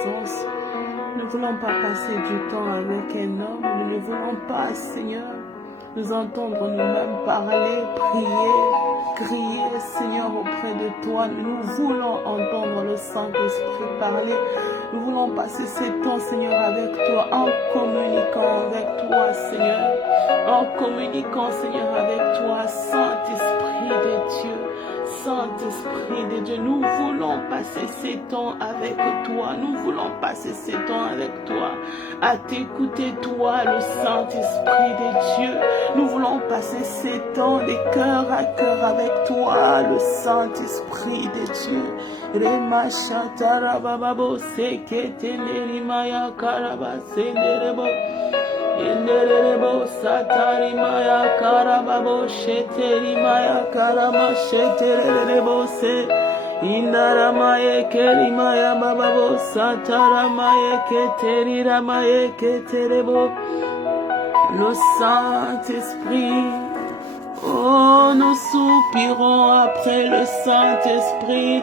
présence. Nous ne voulons pas passer du temps avec un homme. Nous ne voulons pas, Seigneur, nous entendre nous-mêmes parler, prier, crier, Seigneur, auprès de toi. Nous voulons entendre le Saint-Esprit parler. Nous voulons passer ce temps, Seigneur, avec toi, en communiquant avec toi, Seigneur. En communiquant, Seigneur, avec toi, Saint-Esprit de Dieu. Saint-Esprit de Dieu, nous voulons passer ces temps avec toi. Nous voulons passer ces temps avec toi. À t'écouter, toi, le Saint-Esprit de Dieu. Nous voulons passer ces temps de cœur à cœur avec toi, le Saint-Esprit de Dieu. Rema Shatara Bababo Sekete Nerimaya Karaba Senderebo. Inderebo Satari Maya Karababo Sheteri Maya Karama Sheterebo Se. Indaramaye Kerimaya Bababo Sataramaye Keteri Ramaye Keterebo. Le Saint-Esprit, oh, nous soupirons après le Saint-Esprit.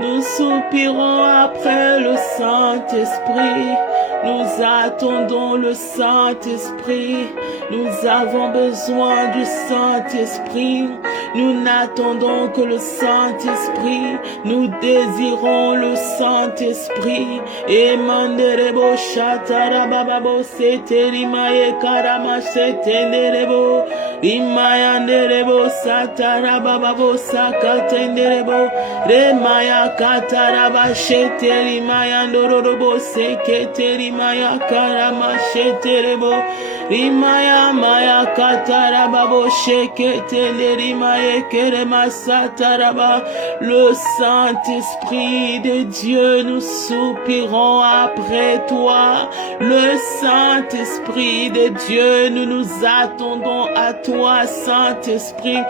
Nous soupirons après le Saint-Esprit. Nous attendons le Saint-Esprit. Nous avons besoin du Saint-Esprit. Nous n'attendons que le Saint-Esprit. Nous désirons le Saint-Esprit. Et manderebo shatara bababo seterimaye karama setenderebo. Imayanderebo satara bababo sakatenderebo. Remaya kataraba sheterimaya ndororobo seketerimaya karama sheterebo. Rimaya maya katarababo sheketerimaya kerema sataraba. Le Saint-Esprit de Dieu, nous soupirons après toi. Le Saint-Esprit de Dieu, nous nous attendons à toi, Saint-Esprit.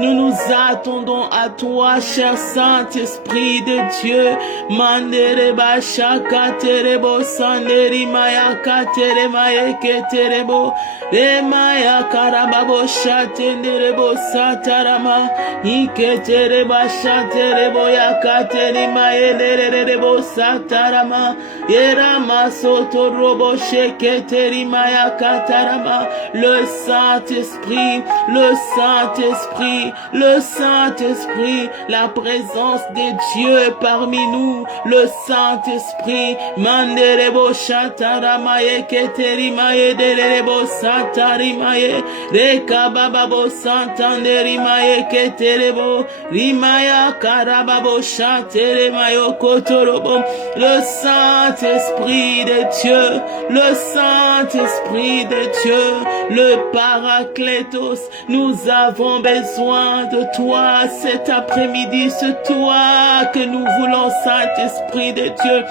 Nous nous attendons à toi, cher Saint-Esprit de Dieu. Mandereba shakaterebo sanderi maya katerema eketerebo. Remaya karababo shatenderebo satarama. Iketereba shaterebo yakaterima ederebo satarama. Yerama sotorobo sheketerima yakatarama. Le Saint-Esprit, le Saint-Esprit, le Saint-Esprit, la présence de Dieu parmi nous, le Saint-Esprit, manderebo shataramaye keterimaye derebo satarimaye, rekabababo santanderimaye keterebo, rimaya karababo shateremayo kotorobo. Le Saint-Esprit de Dieu, le Saint-Esprit de Dieu, le Paraclétos, nous avons besoin de toi cet après-midi, c'est toi que nous voulons, Saint-Esprit de Dieu.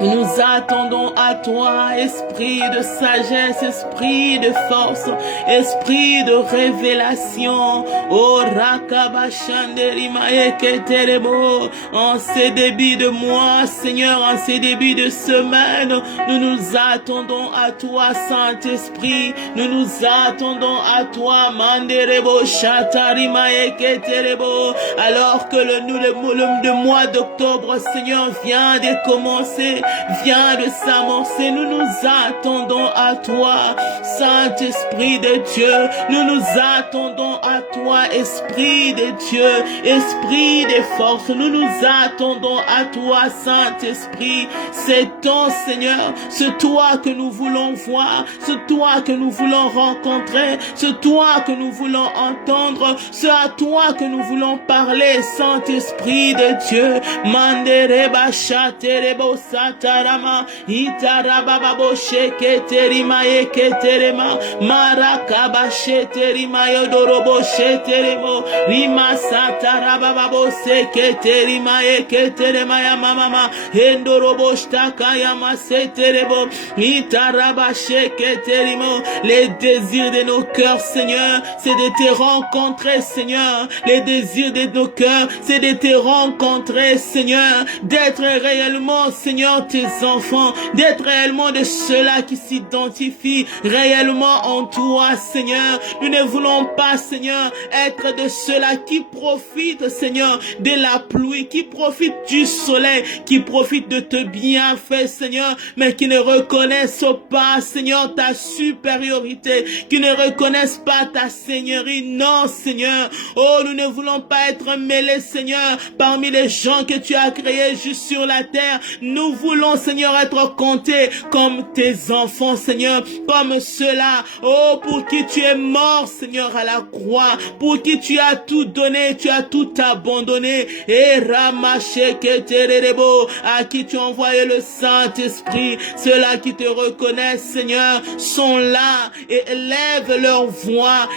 Nous attendons à toi, esprit de sagesse, esprit de force, esprit de révélation. Oh, rakabashanderima eketerebo. En ces débuts de mois, Seigneur, en ces débuts de semaine, nous nous attendons à toi, Saint-Esprit. Nous nous attendons à toi, manderebo shatarima eketerebo. Alors que le mois d'octobre, Seigneur, vient de commencer, vient de s'amorcer, nous nous attendons à toi, Saint-Esprit de Dieu. Nous nous attendons à toi, Esprit de Dieu, Esprit de force. Nous nous attendons à toi, Saint-Esprit. C'est ton Seigneur, c'est toi que nous voulons voir, c'est toi que nous voulons rencontrer, c'est toi que nous voulons entendre, c'est à toi que nous voulons parler, Saint-Esprit de Dieu. Mandereba shaterebo satarama itarababo sheketerima eketerema marakaba sheterima yodorobo sheteremo rima satarababo seketerima eketerema ya mama endorobo shtaka ya maseterebo itaraba sheketerimo. Les désirs de nos cœurs, Seigneur, c'est de te rencontrer, Seigneur. Les désirs de nos cœurs, c'est de te rencontrer, Seigneur, d'être réellement, Seigneur, Seigneur, tes enfants, d'être réellement de ceux-là qui s'identifient réellement en toi, Seigneur. Nous ne voulons pas, Seigneur, être de ceux-là qui profitent, Seigneur, de la pluie, qui profitent du soleil, qui profitent de tes bienfaits, Seigneur, mais qui ne reconnaissent pas, Seigneur, ta supériorité, qui ne reconnaissent pas ta seigneurie. Non, Seigneur. Oh, nous ne voulons pas être mêlés, Seigneur, parmi les gens que tu as créés juste sur la terre. Nous voulons, Seigneur, être comptés comme tes enfants, Seigneur, comme ceux-là, oh, pour qui tu es mort, Seigneur, à la croix, pour qui tu as tout donné, tu as tout abandonné, et ramaché que tererebo, à qui tu as envoyé le Saint-Esprit. Ceux-là qui te reconnaissent, Seigneur, sont là et élèvent leur voix,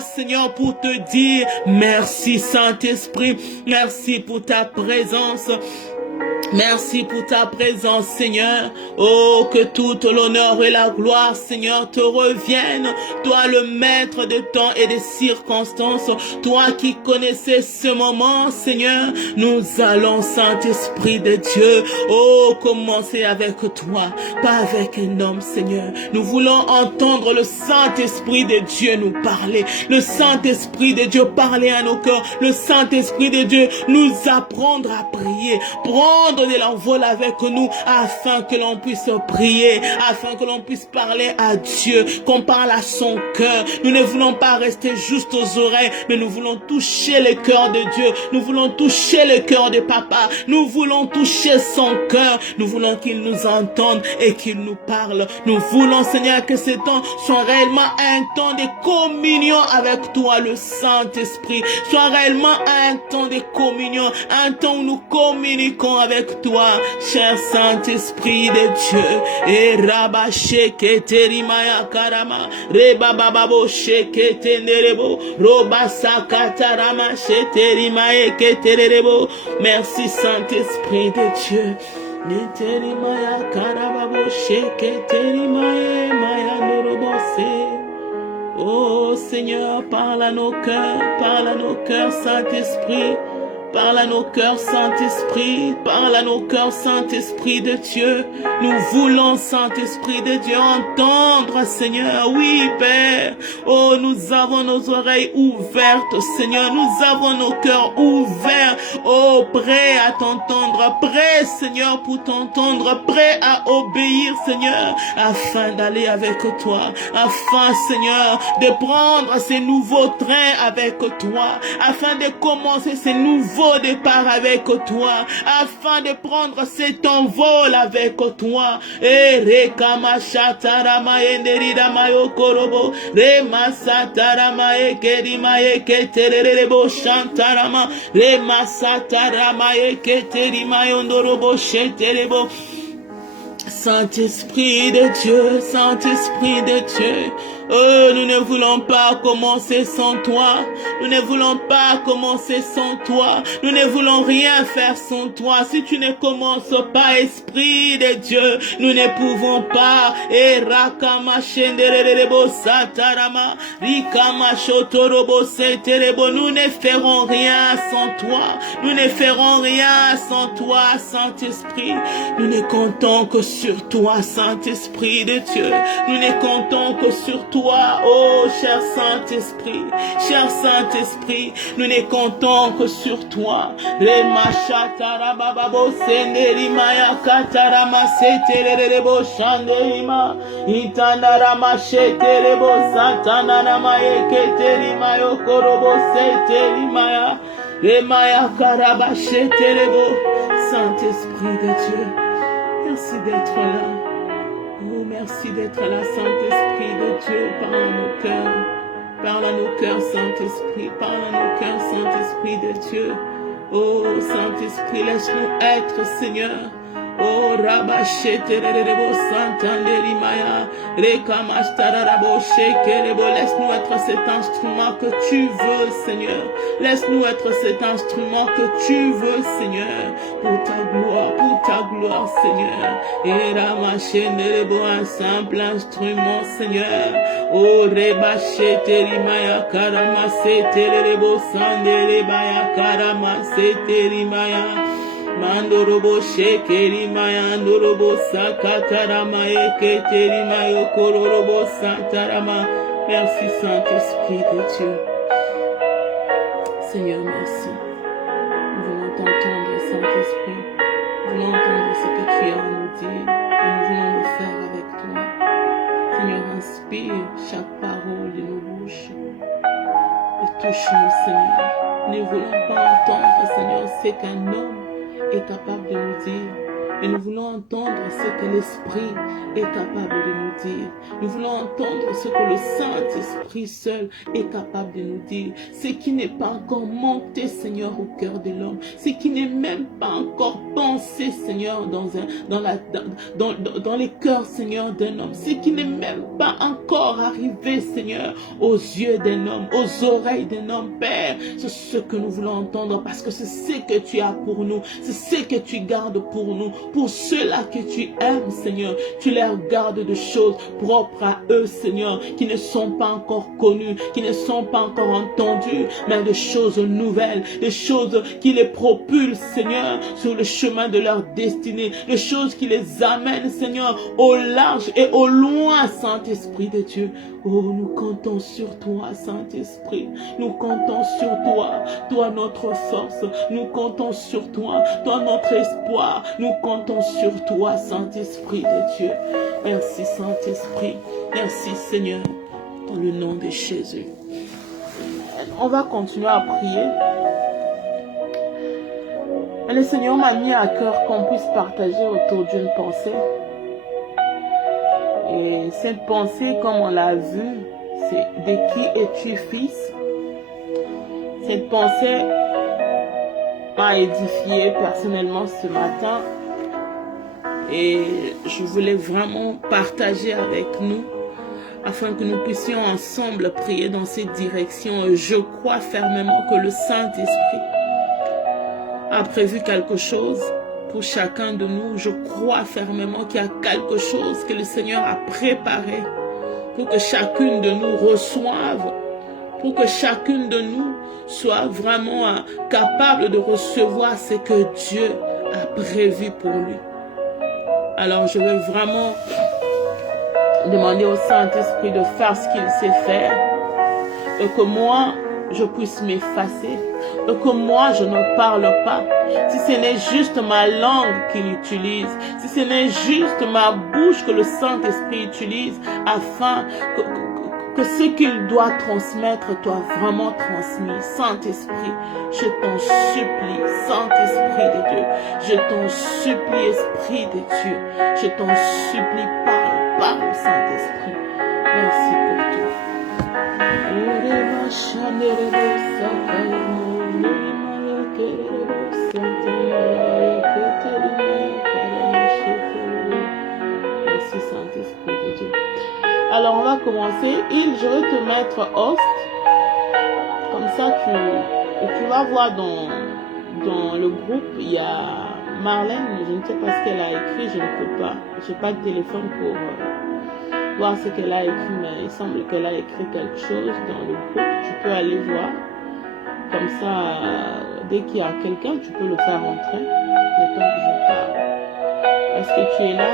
Seigneur, pour te dire merci, Saint-Esprit, merci pour ta présence. Merci pour ta présence, Seigneur. Oh, que toute l'honneur et la gloire, Seigneur, te reviennent. Toi, le maître de temps et des circonstances. Toi qui connaissais ce moment, Seigneur. Nous allons, Saint-Esprit de Dieu. Oh, commencer avec toi, pas avec un homme, Seigneur. Nous voulons entendre le Saint-Esprit de Dieu nous parler. Le Saint-Esprit de Dieu parler à nos cœurs. Le Saint-Esprit de Dieu nous apprendre à prier. Prendre de l'envol avec nous afin que l'on puisse prier, afin que l'on puisse parler à Dieu, qu'on parle à son cœur. Nous ne voulons pas rester juste aux oreilles, mais nous voulons toucher le cœur de Dieu. Nous voulons toucher le cœur de Papa. Nous voulons toucher son cœur. Nous voulons qu'il nous entende et qu'il nous parle. Nous voulons, Seigneur, que ce temps soit réellement un temps de communion avec toi, le Saint-Esprit. Soit réellement un temps de communion, un temps où nous communiquons avec toi, cher Saint-Esprit de Dieu. Et rabaché que terimaya karama, rebababo sheke tenerebo, robasa katarama sheterimaye que terebo. Merci, Saint-Esprit de Dieu. Niterimaya karababo sheke terimaye maya norobose. Oh Seigneur, parle à nos cœurs, Saint-Esprit. Parle à nos cœurs, Saint-Esprit. Parle à nos cœurs, Saint-Esprit de Dieu. Nous voulons, Saint-Esprit de Dieu, entendre, Seigneur. Oui, Père. Oh, nous avons nos oreilles ouvertes, Seigneur. Nous avons nos cœurs ouverts. Oh, prêts à t'entendre. Prêts, Seigneur, pour t'entendre. Prêts à obéir, Seigneur, afin d'aller avec toi. Afin, Seigneur, de prendre ces nouveaux trains avec toi. Afin de commencer ces nouveaux départ avec toi, afin de prendre cet envol avec toi. Et rekama shatarama enderida mayo korobo, rema satarama ekerima eketererebo shantarama, rema satarama eketerima yondorobo sheterebo. Saint-Esprit de Dieu, Saint-Esprit de Dieu, oh, nous ne voulons pas commencer sans toi. Nous ne voulons pas commencer sans toi. Nous ne voulons rien faire sans toi. Si tu ne commences pas, Esprit de Dieu, nous ne pouvons pas. Et rakama shendererebo satarama, rikama shotorobo seterebo. Nous ne ferons rien sans toi. Nous ne ferons rien sans toi, Saint-Esprit. Nous ne comptons que sur toi, Saint-Esprit de Dieu. Nous ne comptons que sur toi, oh cher Saint-Esprit, cher Saint-Esprit, nous ne comptons que sur toi. Rema shatara bababo senderima ya katarama setererebo shanderima itanarama sheterebo satanarama eketerima yokorobo seterima ya rema ya karaba sheterebo. Saint-Esprit de Dieu, merci d'être là. Oh, merci d'être là, Saint-Esprit de Dieu. Parle à nos cœurs. Parle à nos cœurs, Saint-Esprit. Parle à nos cœurs, Saint-Esprit de Dieu. Oh, Saint-Esprit, laisse-nous être, Seigneur. Oh, Rabasheterebo Santanderimaya, Rekamashtarabo Shekerebo. Laisse-nous être cet instrument que tu veux, Seigneur. Laisse-nous être cet instrument que tu veux, Seigneur, pour ta gloire, Seigneur. Et Ramashenerebo, un simple instrument, Seigneur. Oh, Rebasheterimaya, Karamaseterebo Sanderebaya, Karamaseterimaya. Mandorobo shekeri mayandorobo sakatarama eketeri mayokororobo santarama. Merci Saint-Esprit de Dieu. Seigneur, merci. Nous voulons t'entendre, Saint-Esprit. Nous voulons entendre ce que tu as à nous dire et nous voulons le faire avec toi. Seigneur, inspire chaque parole de nos bouches et touche-nous, Seigneur. Nous ne voulons pas entendre, Seigneur, ce qu'un homme est capable de nous dire. Et nous voulons entendre ce que l'Esprit est capable de nous dire. Nous voulons entendre ce que le Saint-Esprit seul est capable de nous dire. Ce qui n'est pas encore monté, Seigneur, au cœur de l'homme. Ce qui n'est même pas encore pensé, Seigneur, dans les cœurs, Seigneur, d'un homme. Ce qui n'est même pas encore arrivé, Seigneur, aux yeux d'un homme, aux oreilles d'un homme, Père. C'est ce que nous voulons entendre parce que c'est ce que tu as pour nous. C'est ce que tu gardes pour nous. Pour ceux-là que tu aimes, Seigneur, tu leur gardes de choses propres à eux, Seigneur, qui ne sont pas encore connues, qui ne sont pas encore entendues, mais des choses nouvelles, des choses qui les propulsent, Seigneur, sur le chemin de leur destinée, des choses qui les amènent, Seigneur, au large et au loin, Saint-Esprit de Dieu. Oh, nous comptons sur toi, Saint-Esprit. Nous comptons sur toi, toi notre force. Nous comptons sur toi, toi notre espoir. Nous comptons sur toi, Saint-Esprit de Dieu. Merci, Saint-Esprit. Merci, Seigneur, dans le nom de Jésus. On va continuer à prier. Et le Seigneur m'a mis à cœur qu'on puisse partager autour d'une pensée. Et cette pensée, comme on l'a vu, c'est de qui es-tu fils? Cette pensée m'a édifié personnellement ce matin. Et je voulais vraiment partager avec nous afin que nous puissions ensemble prier dans cette direction. Je crois fermement que le Saint-Esprit a prévu quelque chose pour chacun de nous. Je crois fermement qu'il y a quelque chose que le Seigneur a préparé pour que chacune de nous reçoive, pour que chacune de nous soit vraiment capable de recevoir ce que Dieu a prévu pour lui. Alors je veux vraiment demander au Saint-Esprit de faire ce qu'il sait faire et que moi, je puisse m'effacer, et que moi, je ne parle pas. Si ce n'est juste ma langue qu'il utilise, si ce n'est juste ma bouche que le Saint-Esprit utilise, afin que ce qu'il doit transmettre soit vraiment transmis. Saint-Esprit, je t'en supplie, Saint-Esprit de Dieu, je t'en supplie, Esprit de Dieu, je t'en supplie, parle, Saint-Esprit. Merci pour tout. Merci Saint-Esprit de Dieu. Alors on va commencer. Je vais te mettre host. Comme ça tu vas voir dans le groupe, il y a Marlène. Je ne sais pas ce qu'elle a écrit, je ne peux pas. Je n'ai pas de téléphone pour voir ce qu'elle a écrit, mais il semble qu'elle a écrit quelque chose dans le groupe. Tu peux aller voir. Comme ça, dès qu'il y a quelqu'un, tu peux le faire entrer. Le temps que je parle. Est-ce que tu es là?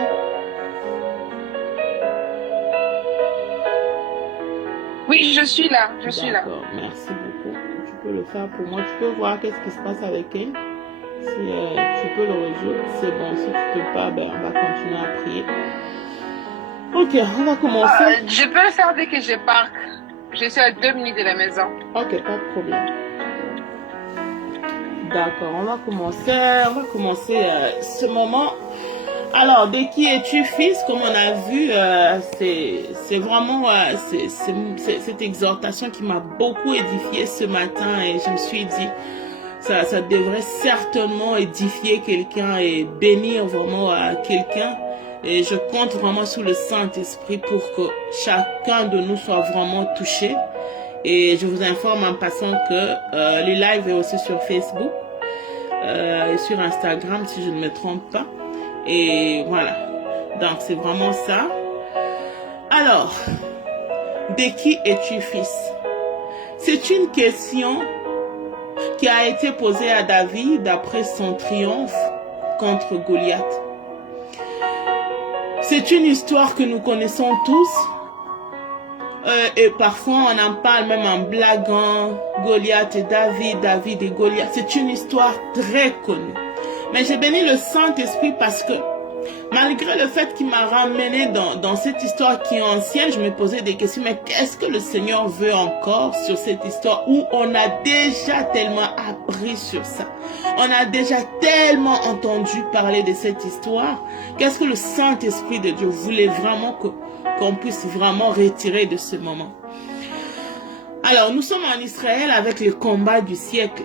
Oui, je suis là. Je suis là. D'accord, merci beaucoup. Tu peux le faire pour moi. Tu peux voir qu'est-ce qui se passe avec elle. Si tu peux le résoudre, c'est bon. Si tu ne peux pas, ben, on va continuer à prier. Ok, on va commencer. Je peux le faire dès que je pars. Je suis à 2 minutes de la maison. Ok, pas de problème. D'accord, on va commencer ce moment. Alors, de qui es-tu fils? Comme on a vu, c'est vraiment cette exhortation qui m'a beaucoup édifié ce matin et je me suis dit, ça devrait certainement édifier quelqu'un et bénir vraiment quelqu'un. Et je compte vraiment sur le Saint-Esprit pour que chacun de nous soit vraiment touché. Et je vous informe en passant que le live est aussi sur Facebook et sur Instagram si je ne me trompe pas. Et voilà. Donc c'est vraiment ça. Alors, de qui es-tu fils? C'est une question qui a été posée à David après son triomphe contre Goliath. C'est une histoire que nous connaissons tous. Et parfois on en parle même en blaguant, Goliath et David, David et Goliath. C'est une histoire très connue. Mais j'ai béni le Saint-Esprit parce que malgré le fait qu'il m'a ramené dans cette histoire qui est ancienne, je me posais des questions, mais qu'est-ce que le Seigneur veut encore sur cette histoire où on a déjà tellement appris sur ça? On a déjà tellement entendu parler de cette histoire. Qu'est-ce que le Saint-Esprit de Dieu voulait vraiment qu'on puisse vraiment retirer de ce moment? Alors, nous sommes en Israël avec le combat du siècle.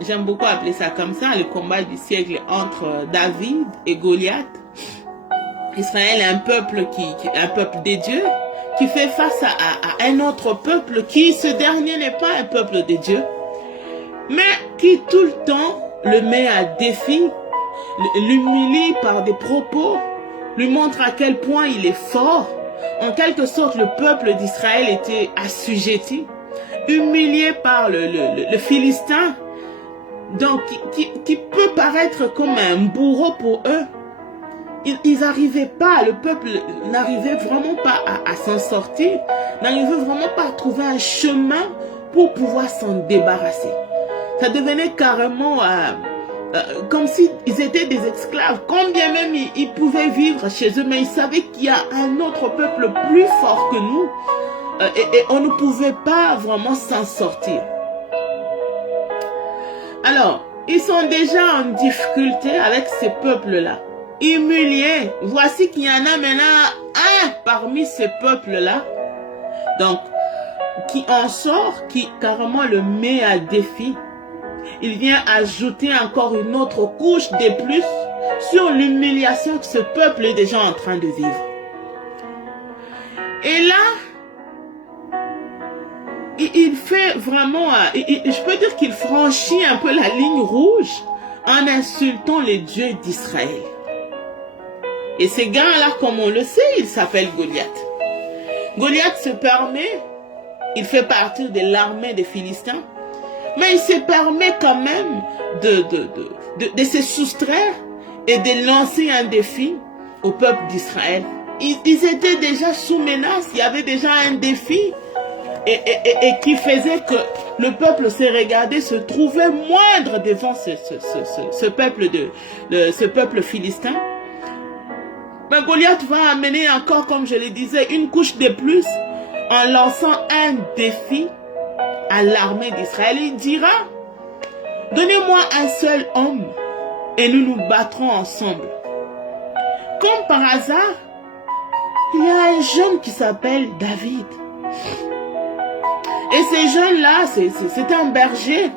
J'aime beaucoup appeler ça comme ça, le combat du siècle entre David et Goliath. Israël est un peuple un peuple des dieux qui fait face à un autre peuple qui, ce dernier n'est pas un peuple des dieux, mais qui tout le temps le met à défi, l'humilie par des propos, lui montre à quel point il est fort. En quelque sorte, le peuple d'Israël était assujetti, humilié par le Philistin, donc qui peut paraître comme un bourreau pour eux. Ils n'arrivaient pas, le peuple n'arrivait vraiment pas à s'en sortir, n'arrivait vraiment pas à trouver un chemin pour pouvoir s'en débarrasser. Ça devenait carrément comme s'ils étaient des esclaves, combien même ils pouvaient vivre chez eux, mais ils savaient qu'il y a un autre peuple plus fort que nous et on ne pouvait pas vraiment s'en sortir. Alors, ils sont déjà en difficulté avec ces peuples-là, humiliés. Voici qu'il y en a maintenant un parmi ces peuples-là, donc, qui en sort, qui carrément le met à défi. Il vient ajouter encore une autre couche de plus sur l'humiliation que ce peuple est déjà en train de vivre. Et là, il fait vraiment, je peux dire qu'il franchit un peu la ligne rouge en insultant les dieux d'Israël. Et ces gars-là, comme on le sait, il s'appelle Goliath. Goliath se permet, il fait partie de l'armée des Philistins, mais il se permet quand même de se soustraire et de lancer un défi au peuple d'Israël. Ils étaient déjà sous menace, il y avait déjà un défi et qui faisait que le peuple se regardait, se trouvait moindre devant ce peuple philistin. Mais Goliath va amener encore, comme je le disais, une couche de plus en lançant un défi à l'armée d'Israël. Il dira, donnez-moi un seul homme et nous nous battrons ensemble. Comme par hasard, il y a un jeune qui s'appelle David. Et ce jeune-là, c'est un berger.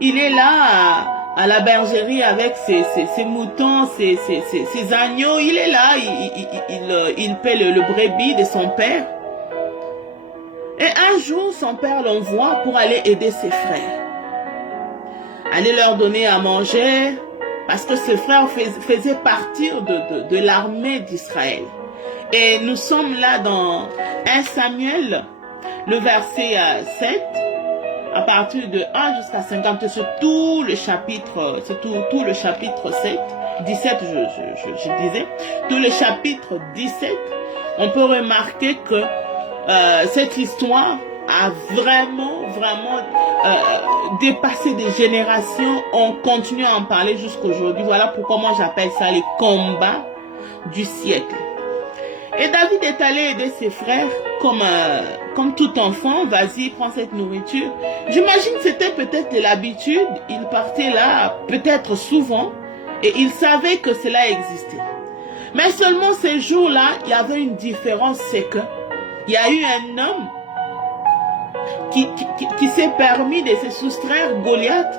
Il est là à la bergerie avec ses moutons, ses agneaux. Il est là, il paie le brebis de son père. Et un jour, son père l'envoie pour aller aider ses frères. Aller leur donner à manger, parce que ses frères faisaient partie de l'armée d'Israël. Et nous sommes là dans 1 Samuel, le verset 7, à partir de 1 jusqu'à 50, sur tout le chapitre, tout le chapitre 7, 17 je disais, tout le chapitre 17, on peut remarquer que cette histoire a vraiment dépassé des générations. On continue à en parler jusqu'aujourd'hui. Voilà pourquoi moi j'appelle ça les combats du siècle. Et David est allé aider ses frères comme tout enfant. Vas-y, prends cette nourriture. J'imagine que c'était peut-être de l'habitude. Il partait là peut-être souvent et il savait que cela existait. Mais seulement ces jours-là, il y avait une différence, c'est que il y a eu un homme qui s'est permis de se soustraire Goliath.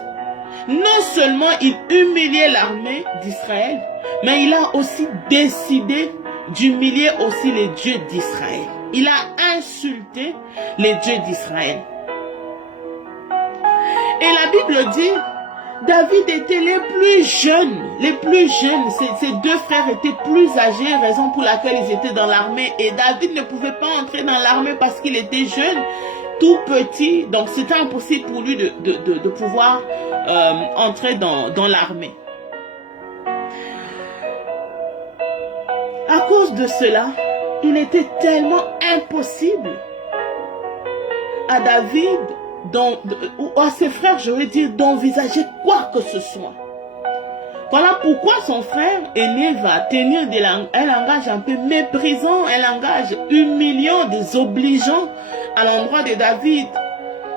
Non seulement il humiliait l'armée d'Israël, mais il a aussi décidé d'humilier aussi les dieux d'Israël. Il a insulté les dieux d'Israël. Et la Bible dit, David était les plus jeunes. Ses deux frères étaient plus âgés, raison pour laquelle ils étaient dans l'armée. Et David ne pouvait pas entrer dans l'armée parce qu'il était jeune. tout petit, donc c'était impossible pour lui de pouvoir entrer dans l'armée. À cause de cela, il était tellement impossible à David, ou à ses frères, je veux dire, d'envisager quoi que ce soit. Voilà pourquoi son frère aîné va tenir un langage un peu méprisant, un langage humiliant, désobligeant à l'endroit de David.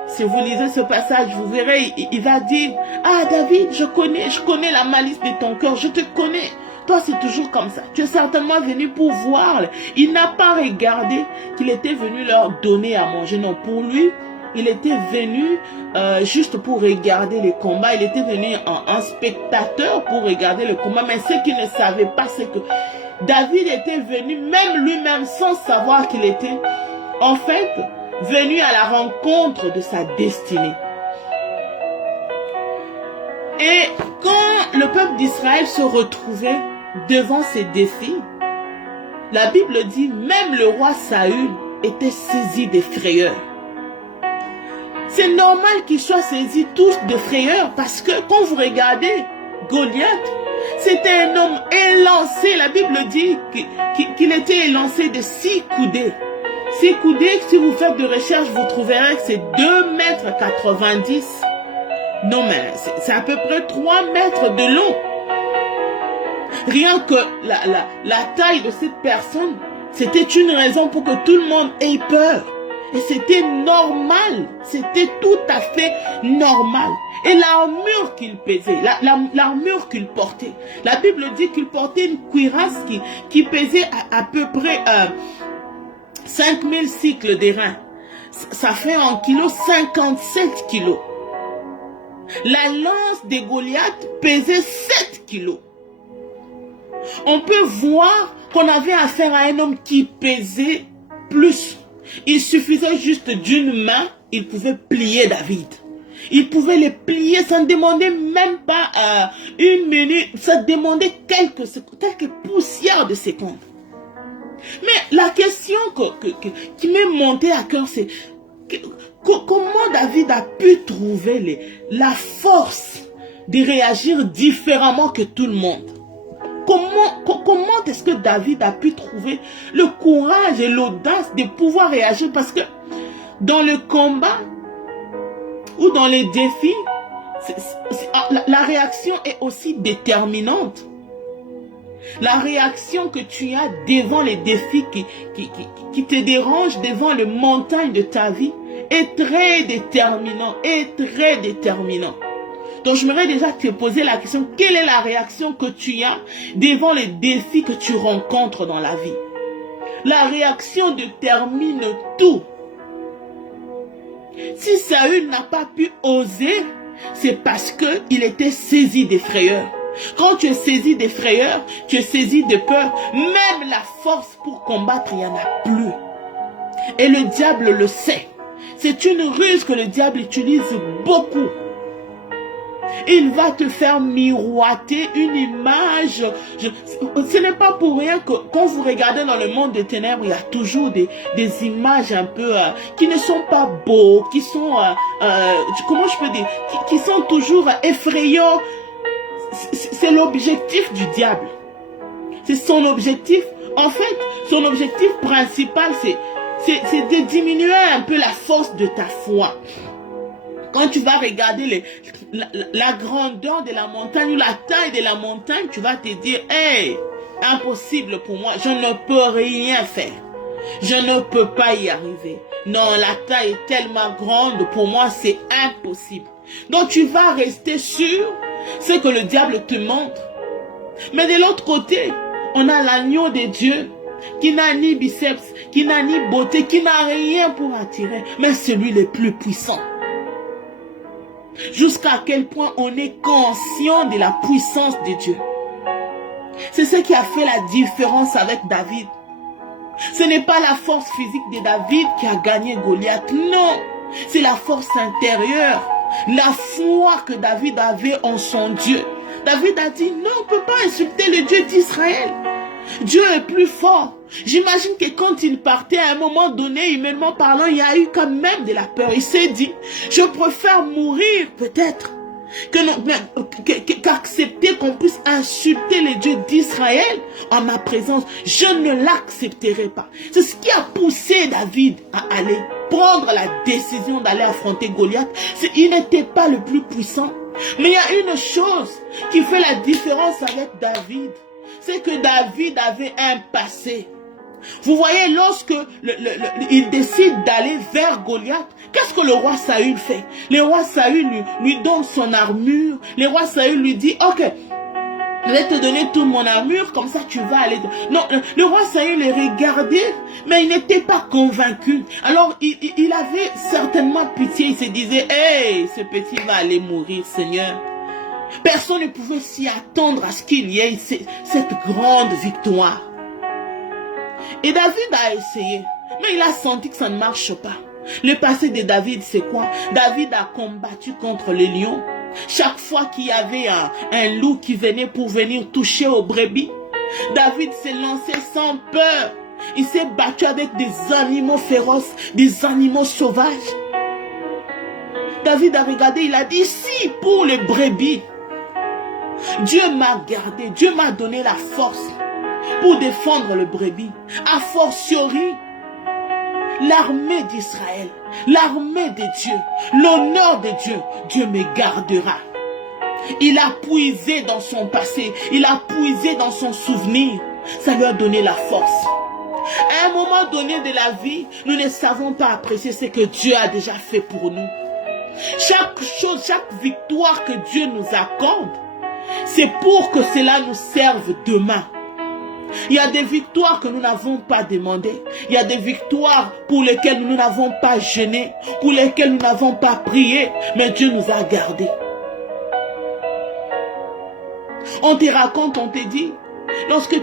Si vous lisez ce passage, vous verrez, il va dire, « Ah David, je connais la malice de ton cœur, je te connais. Toi, c'est toujours comme ça. Tu es certainement venu pour voir. » Il n'a pas regardé qu'il était venu leur donner à manger. Non, pour lui, il était venu juste pour regarder les combats. Il était venu en spectateur pour regarder le combat. Mais ce qu'il ne savait pas, c'est que David était venu, même lui-même, sans savoir qu'il était, en fait, venu à la rencontre de sa destinée. Et quand le peuple d'Israël se retrouvait devant ces défis, la Bible dit, même le roi Saül était saisi de frayeur. C'est normal qu'il soit saisi tous de frayeur parce que quand vous regardez Goliath, c'était un homme élancé. La Bible dit qu'il était élancé de 6 coudées. 6 coudées, si vous faites de recherche, vous trouverez que c'est 2,90 m. Non, mais c'est à peu près 3 mètres de long. Rien que la taille de cette personne, c'était une raison pour que tout le monde ait peur. Et c'était normal, c'était tout à fait normal. Et l'armure qu'il pesait, l'armure qu'il portait, la Bible dit qu'il portait une cuirasse qui pesait à peu près 5000 cycles d'airain. Ça fait en kilos 57 kilos. La lance de Goliath pesait 7 kilos. On peut voir qu'on avait affaire à un homme qui pesait plus. Il suffisait juste d'une main, il pouvait plier David. Il pouvait le plier, ça ne demandait même pas une minute, ça demandait quelques poussières de secondes. Mais la question qui m'est montée à cœur, c'est comment David a pu trouver la force de réagir différemment que tout le monde? Comment est-ce que David a pu trouver le courage et l'audace de pouvoir réagir? Parce que dans le combat ou dans les défis, la réaction est aussi déterminante. La réaction que tu as devant les défis qui te dérangent, devant les montagnes de ta vie, est très déterminant, Donc, je m'aimerais déjà te poser la question, quelle est la réaction que tu as devant les défis que tu rencontres dans la vie? La réaction détermine tout. Si Saül n'a pas pu oser, c'est parce qu'il était saisi des frayeurs. Quand tu es saisi des frayeurs, tu es saisi de peur, même la force pour combattre, il n'y en a plus. Et le diable le sait. C'est une ruse que le diable utilise beaucoup. Il va te faire miroiter une image. Ce n'est pas pour rien que quand vous regardez dans le monde des ténèbres, il y a toujours des images un peu qui ne sont pas beaux, qui sont, comment je peux dire, qui sont toujours effrayants. C'est l'objectif du diable. C'est son objectif. En fait, son objectif principal, c'est de diminuer un peu la force de ta foi. Quand tu vas regarder la grandeur de la montagne ou la taille de la montagne, tu vas te dire, hey, impossible pour moi, je ne peux rien faire. Je ne peux pas y arriver. Non, la taille est tellement grande, pour moi, c'est impossible. Donc, tu vas rester sûr, c'est que le diable te montre. Mais de l'autre côté, on a l'agneau de Dieu qui n'a ni biceps, qui n'a ni beauté, qui n'a rien pour attirer, mais celui le plus puissant. Jusqu'à quel point on est conscient de la puissance de Dieu. C'est ce qui a fait la différence avec David. Ce n'est pas la force physique de David qui a gagné Goliath. Non, c'est la force intérieure. La foi que David avait en son Dieu. David a dit, non, on ne peut pas insulter le Dieu d'Israël. Dieu est plus fort. J'imagine que quand il partait, à un moment donné, humainement parlant, il y a eu quand même de la peur. Il s'est dit, je préfère mourir peut-être qu'accepter qu'on puisse insulter les dieux d'Israël en ma présence. Je ne l'accepterai pas. C'est ce qui a poussé David à aller prendre la décision d'aller affronter Goliath. Il n'était pas le plus puissant. Mais il y a une chose qui fait la différence avec David. C'est que David avait un passé. Vous voyez, lorsque il décide d'aller vers Goliath, qu'est-ce que le roi Saül fait? Le roi Saül lui donne son armure. Le roi Saül lui dit, ok, je vais te donner toute mon armure, comme ça tu vas aller... Non, le roi Saül le regardait, mais il n'était pas convaincu. Alors, il avait certainement pitié. Il se disait, hey, ce petit va aller mourir, Seigneur. Personne ne pouvait s'y attendre à ce qu'il y ait cette grande victoire. Et David a essayé, mais il a senti que ça ne marche pas. Le passé de David, c'est quoi? David a combattu contre les lions. Chaque fois qu'il y avait un loup qui venait pour venir toucher aux brebis, David s'est lancé sans peur. Il s'est battu avec des animaux féroces, des animaux sauvages. David a regardé, il a dit, si pour les brebis, Dieu m'a gardé, Dieu m'a donné la force pour défendre le brebis. A fortiori, l'armée d'Israël, l'armée de Dieu, l'honneur de Dieu, Dieu me gardera. Il a puisé dans son passé, il a puisé dans son souvenir. Ça lui a donné la force. À un moment donné de la vie, nous ne savons pas apprécier ce que Dieu a déjà fait pour nous. Chaque chose, chaque victoire que Dieu nous accorde, c'est pour que cela nous serve demain. Il y a des victoires que nous n'avons pas demandées. Il y a des victoires pour lesquelles nous n'avons pas jeûné, pour lesquelles nous n'avons pas prié, mais Dieu nous a gardés. On te raconte, on te dit, lorsque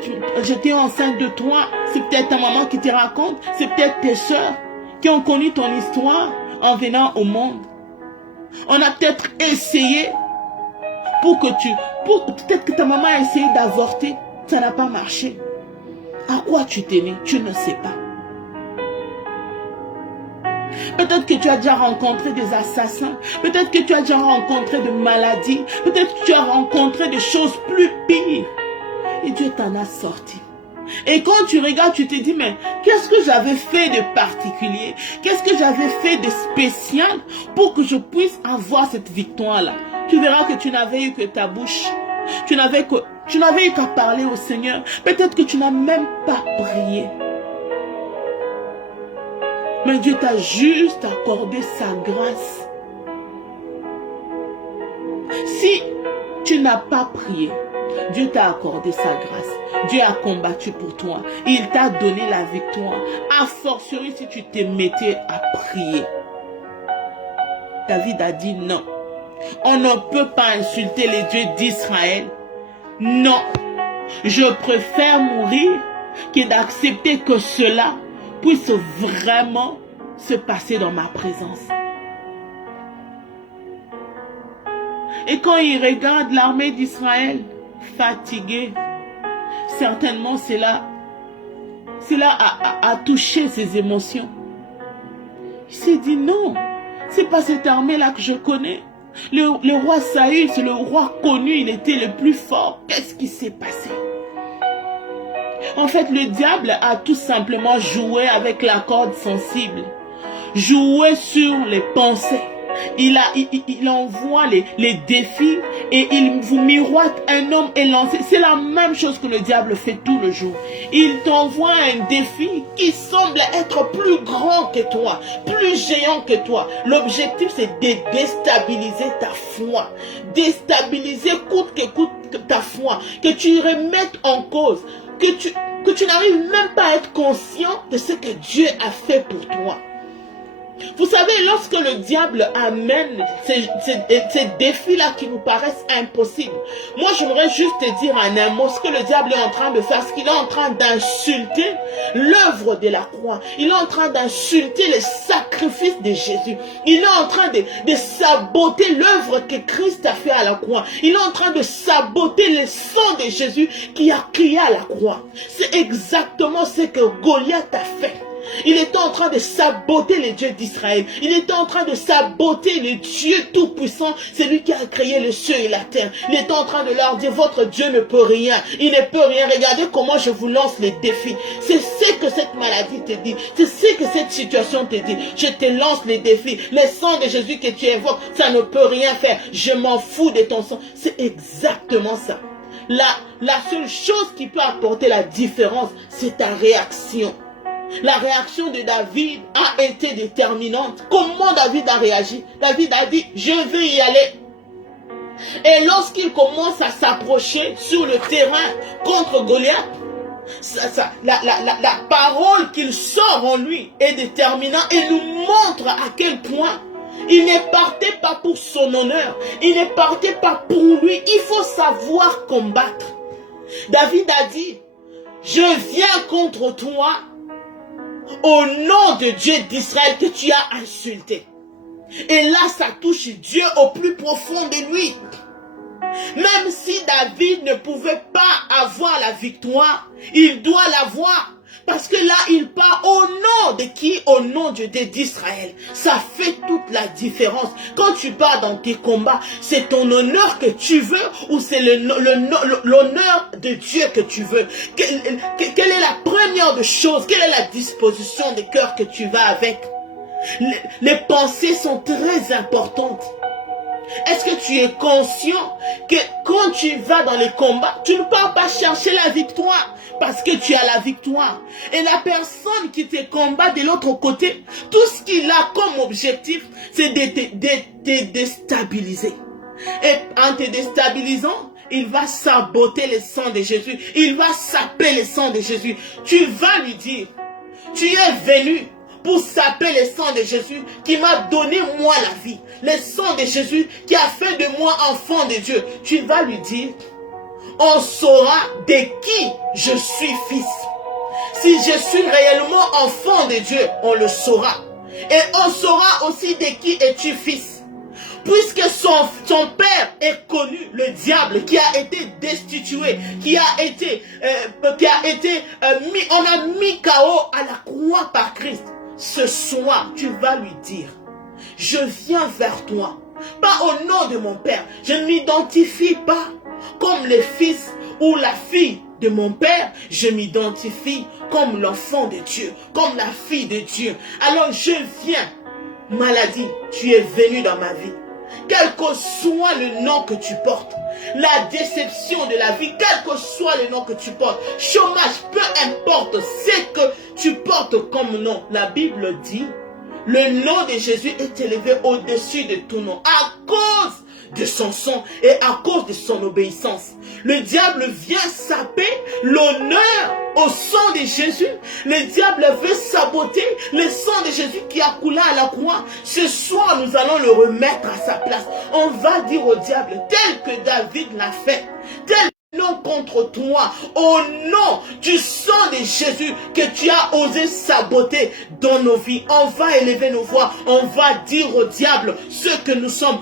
j'étais enceinte de toi, c'est peut-être ta maman qui te raconte, c'est peut-être tes soeurs qui ont connu ton histoire en venant au monde. On a peut-être essayé peut-être que ta maman a essayé d'avorter, ça n'a pas marché. À quoi tu t'es né? Tu ne sais pas. Peut-être que tu as déjà rencontré des assassins. Peut-être que tu as déjà rencontré des maladies. Peut-être que tu as rencontré des choses plus pires. Et Dieu t'en a sorti. Et quand tu regardes, tu te dis, mais qu'est-ce que j'avais fait de particulier? Qu'est-ce que j'avais fait de spécial pour que je puisse avoir cette victoire-là? Tu verras que tu n'avais eu que ta bouche. Tu n'avais eu qu'à parler au Seigneur. Peut-être que tu n'as même pas prié. Mais Dieu t'a juste accordé sa grâce. Si tu n'as pas prié, Dieu t'a accordé sa grâce. Dieu a combattu pour toi. Il t'a donné la victoire. A fortiori si tu te mettais à prier. David a dit non. On ne peut pas insulter les dieux d'Israël. Non. Je préfère mourir que d'accepter que cela puisse vraiment se passer dans ma présence. Et quand il regarde l'armée d'Israël fatiguée, certainement cela a touché ses émotions. Il s'est dit non, c'est pas cette armée-là que je connais. Le roi Saül, c'est le roi connu, il était le plus fort. Qu'est-ce qui s'est passé? En fait, le diable a tout simplement joué avec la corde sensible. Joué sur les pensées. Il envoie les défis et il vous miroite un homme élancé. C'est la même chose que le diable fait tout le jour. Il t'envoie un défi qui semble être plus grand que toi, plus géant que toi. L'objectif, c'est de déstabiliser ta foi. Déstabiliser coûte que coûte ta foi. Que tu remettes en cause. Que tu n'arrives même pas à être conscient de ce que Dieu a fait pour toi. Vous savez, lorsque le diable amène ces défis-là qui vous paraissent impossibles, moi j'aimerais juste te dire en un mot ce que le diable est en train de faire, ce qu'il est en train d'insulter l'œuvre de la croix. Il est en train d'insulter le sacrifice de Jésus. Il est en train de saboter l'œuvre que Christ a fait à la croix. Il est en train de saboter le sang de Jésus qui a crié à la croix. C'est exactement ce que Goliath a fait. Il était en train de saboter les dieux d'Israël. Il était en train de saboter le Dieu tout-puissant, celui qui a créé le ciel et la terre. Il était en train de leur dire, votre Dieu ne peut rien. Il ne peut rien. Regardez comment je vous lance les défis. C'est ce que cette maladie te dit. C'est ce que cette situation te dit. Je te lance les défis. Le sang de Jésus que tu évoques, ça ne peut rien faire. Je m'en fous de ton sang. C'est exactement ça. La seule chose qui peut apporter la différence, c'est ta réaction. La réaction de David a été déterminante. Comment David a réagi? David a dit, je vais y aller. Et lorsqu'il commence à s'approcher sur le terrain contre Goliath, la parole qu'il sort en lui est déterminante et nous montre à quel point il ne partait pas pour son honneur. Il ne partait pas pour lui. Il faut savoir combattre. David a dit, je viens contre toi au nom de Dieu d'Israël que tu as insulté. Et là, ça touche Dieu au plus profond de lui. Même si David ne pouvait pas avoir la victoire, il doit l'avoir. Parce que là, il part au nom de qui? Au nom de Dieu d'Israël. Ça fait toute la différence. Quand tu pars dans tes combats, c'est ton honneur que tu veux ou c'est l'honneur de Dieu que tu veux? Quelle est la première des choses? Quelle est la disposition de cœur que tu vas avec? Les pensées sont très importantes. Est-ce que tu es conscient que quand tu vas dans les combats, tu ne pars pas chercher la victoire parce que tu as la victoire. Et la personne qui te combat de l'autre côté, tout ce qu'il a comme objectif, c'est de te déstabiliser. Et en te déstabilisant, il va saboter le sang de Jésus. Il va saper le sang de Jésus. Tu vas lui dire, tu es venu pour saper le sang de Jésus qui m'a donné moi la vie. Le sang de Jésus qui a fait de moi enfant de Dieu. Tu vas lui dire, on saura de qui je suis fils. Si je suis réellement enfant de Dieu, on le saura. Et on saura aussi de qui es-tu fils. Puisque son père est connu, le diable, qui a été destitué, qui a été mis, on a mis KO à la croix par Christ. Ce soir, tu vas lui dire, je viens vers toi, pas au nom de mon père. Je ne m'identifie pas comme le fils ou la fille de mon père. Je m'identifie comme l'enfant de Dieu, comme la fille de Dieu. Alors je viens, maladie, tu es venu dans ma vie. Quel que soit le nom que tu portes, la déception de la vie, quel que soit le nom que tu portes, chômage, peu importe ce que tu portes comme nom, la Bible dit, le nom de Jésus est élevé au-dessus de tout nom, à cause de son sang et à cause de son obéissance. Le diable vient saper l'honneur au sang de Jésus. Le diable veut saboter le sang de Jésus qui a coulé à la croix. Ce soir, nous allons le remettre à sa place. On va dire au diable, tel que David l'a fait, tel non contre toi, au nom du sang de Jésus que tu as osé saboter dans nos vies. On va élever nos voix, on va dire au diable ce que nous sommes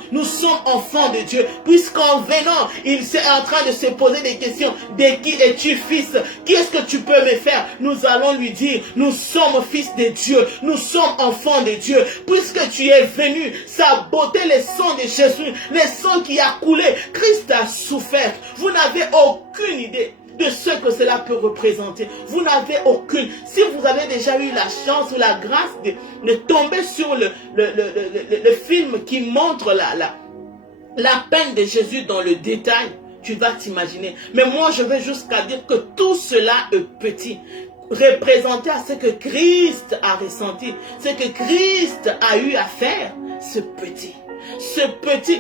enfants de Dieu, puisqu'en venant, il est en train de se poser des questions. De qui es-tu fils? Qu'est-ce que tu peux me faire? Nous allons lui dire, nous sommes fils de Dieu, nous sommes enfants de Dieu, puisque tu es venu saboter le sang de Jésus, le sang qui a coulé. Christ a souffert. Vous n'avez aucune idée de ce que cela peut représenter. Vous n'avez aucune. Si vous avez déjà eu la chance ou la grâce de tomber sur le film qui montre la peine de Jésus dans le détail, tu vas t'imaginer. Mais moi, je vais jusqu'à dire que tout cela est petit, représenté à ce que Christ a ressenti, ce que Christ a eu à faire. Ce petit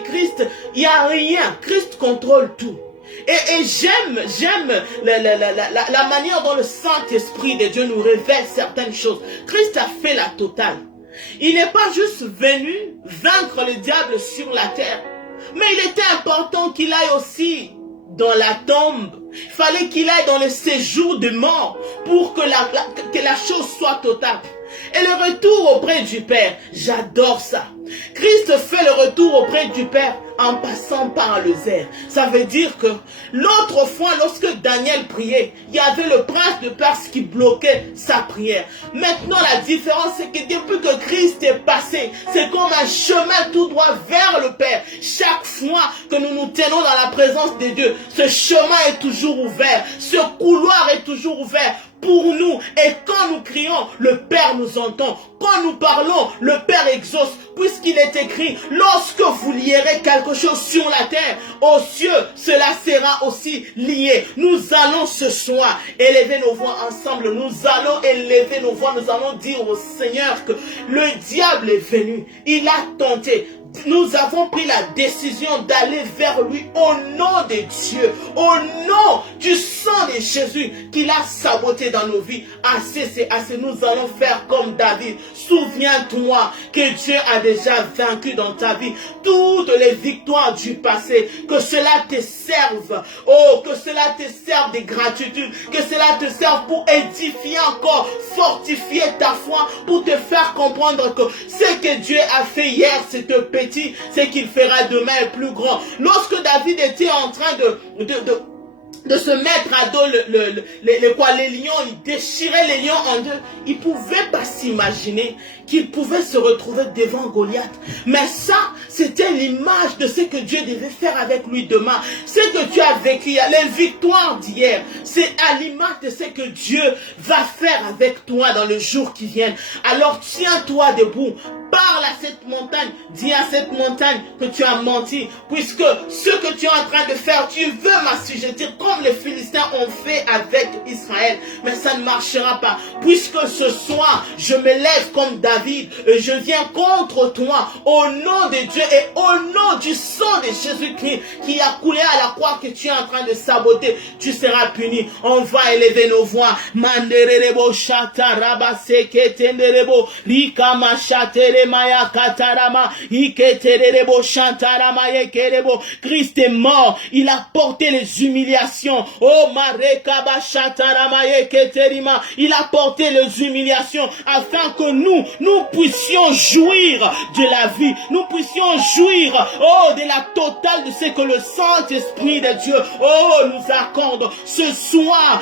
Christ, il n'y a rien. Christ contrôle tout. Et j'aime la manière dont le Saint-Esprit de Dieu nous révèle certaines choses. Christ a fait la totale. Il n'est pas juste venu vaincre le diable sur la terre, mais il était important qu'il aille aussi dans la tombe. Il fallait qu'il aille dans le séjour de mort pour que la chose soit totale. Et le retour auprès du Père, j'adore ça. Christ fait le retour auprès du Père en passant par le Zer. Ça veut dire que l'autre fois, lorsque Daniel priait, il y avait le prince de Perse qui bloquait sa prière. Maintenant, la différence, c'est que depuis que Christ est passé, c'est comme un chemin tout droit vers le Père. Chaque fois que nous nous tenons dans la présence de Dieu, ce chemin est toujours ouvert. Ce couloir est toujours ouvert pour nous. Et quand nous crions, le Père nous entend. Quand nous parlons, le Père exauce, puisqu'il est écrit, lorsque vous lierez quelque chose sur la terre, aux cieux, cela sera aussi lié. Nous allons ce soir élever nos voix ensemble. Nous allons élever nos voix. Nous allons dire au Seigneur que le diable est venu. Il a tenté. Nous avons pris la décision d'aller vers lui au nom de Dieu, au nom du sang de Jésus qu'il a saboté dans nos vies. Assez, c'est assez. Nous allons faire comme David. Souviens-toi que Dieu a déjà vaincu dans ta vie toutes les victoires du passé. Que cela te serve. Oh, que cela te serve de gratitude. Que cela te serve pour édifier encore, fortifier ta foi, pour te faire comprendre que ce que Dieu a fait hier, c'est te petit, c'est qu'il fera demain plus grand. Lorsque David était en train de se mettre à dos les lions, il déchirait les lions en deux. Il ne pouvait pas s'imaginer qu'il pouvait se retrouver devant Goliath. Mais ça, c'était l'image de ce que Dieu devait faire avec lui demain. Ce que tu as vécu, les victoires d'hier, c'est à l'image de ce que Dieu va faire avec toi dans le jour qui vient. Alors tiens-toi debout. Parle à cette montagne, dis à cette montagne que tu as menti, puisque ce que tu es en train de faire, tu veux m'assujettir comme les Philistins ont fait avec Israël, mais ça ne marchera pas, puisque ce soir, je me lève comme David, et je viens contre toi, au nom de Dieu et au nom du sang de Jésus-Christ, qui a coulé à la croix, que tu es en train de saboter, tu seras puni. On va élever nos voix. Manderebo shataraba seketenderebo rikama shatere maya katarama iketerebo shantarama yekerebo. Christ est mort, il a porté les humiliations. Oh marekaba shatarama yeketerima, il a porté les humiliations afin que nous puissions jouir de la vie, nous puissions jouir de la totale de ce que le Saint-Esprit de Dieu nous accorde ce soir.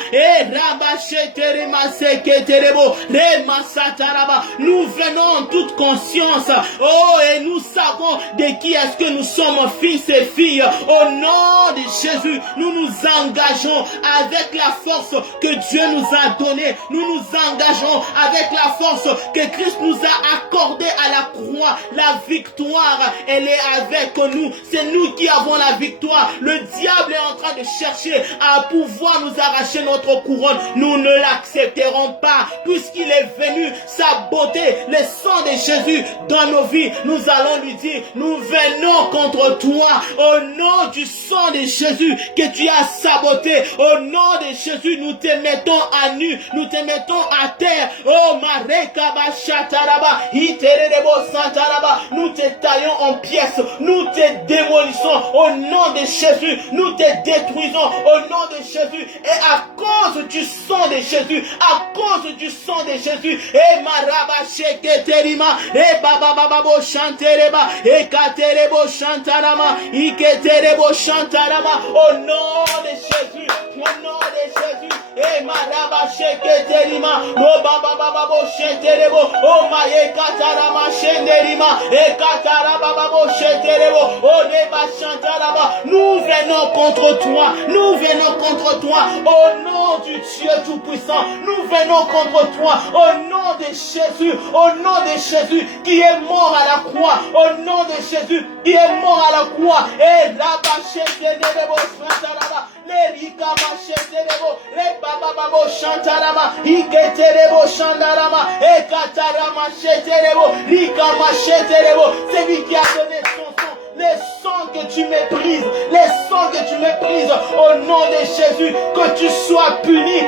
Nous venons en toute conscience et nous savons de qui est-ce que nous sommes, fils et filles. Au nom de Jésus, nous nous engageons avec la force que Dieu nous a donnée. Nous nous engageons avec la force que Christ nous a accordée à la croix. La victoire, elle est avec nous. C'est nous qui avons la victoire. Le diable est en train de chercher à pouvoir nous arracher notre couronne. Nous ne l'accepterons pas, puisqu'il est venu saboter le sang de Jésus dans nos vies. Nous allons lui dire, nous venons contre toi au nom du sang de Jésus que tu as saboté. Au nom de Jésus, nous te mettons à nu, nous te mettons à terre. Oh marekaba shataraba iterebo santaraba, nous te taillons en pièces, nous te démolissons au nom de Jésus, nous te détruisons au nom de Jésus. Et à cause du sang de Jésus, à cause du sang de Jésus, et maraba sheketerima, et babababo chantereba, et katerebo chantarama, iketerebo chantarama, au nom de Jésus, au nom de Jésus, et maraba sheketerima, o babababo chanterebo, o maye katarama shenderima, et katarababo chanterebo, o neba chantarama. Nous venons contre toi, nous venons contre toi, au nom du Dieu Tout-Puissant, nous venons contre toi, au nom de Jésus, au nom de Jésus qui est mort à la croix, au nom de Jésus qui est mort à la croix. Et là-bas, les rikama sheterebo, les babababo chantarama, iketerebo chandarama, et katarama sheterebo, rikama sheterebo. C'est lui qui a donné son sang. les sangs que tu méprises, les sangs que tu méprises, au nom de Jésus, que tu sois puni,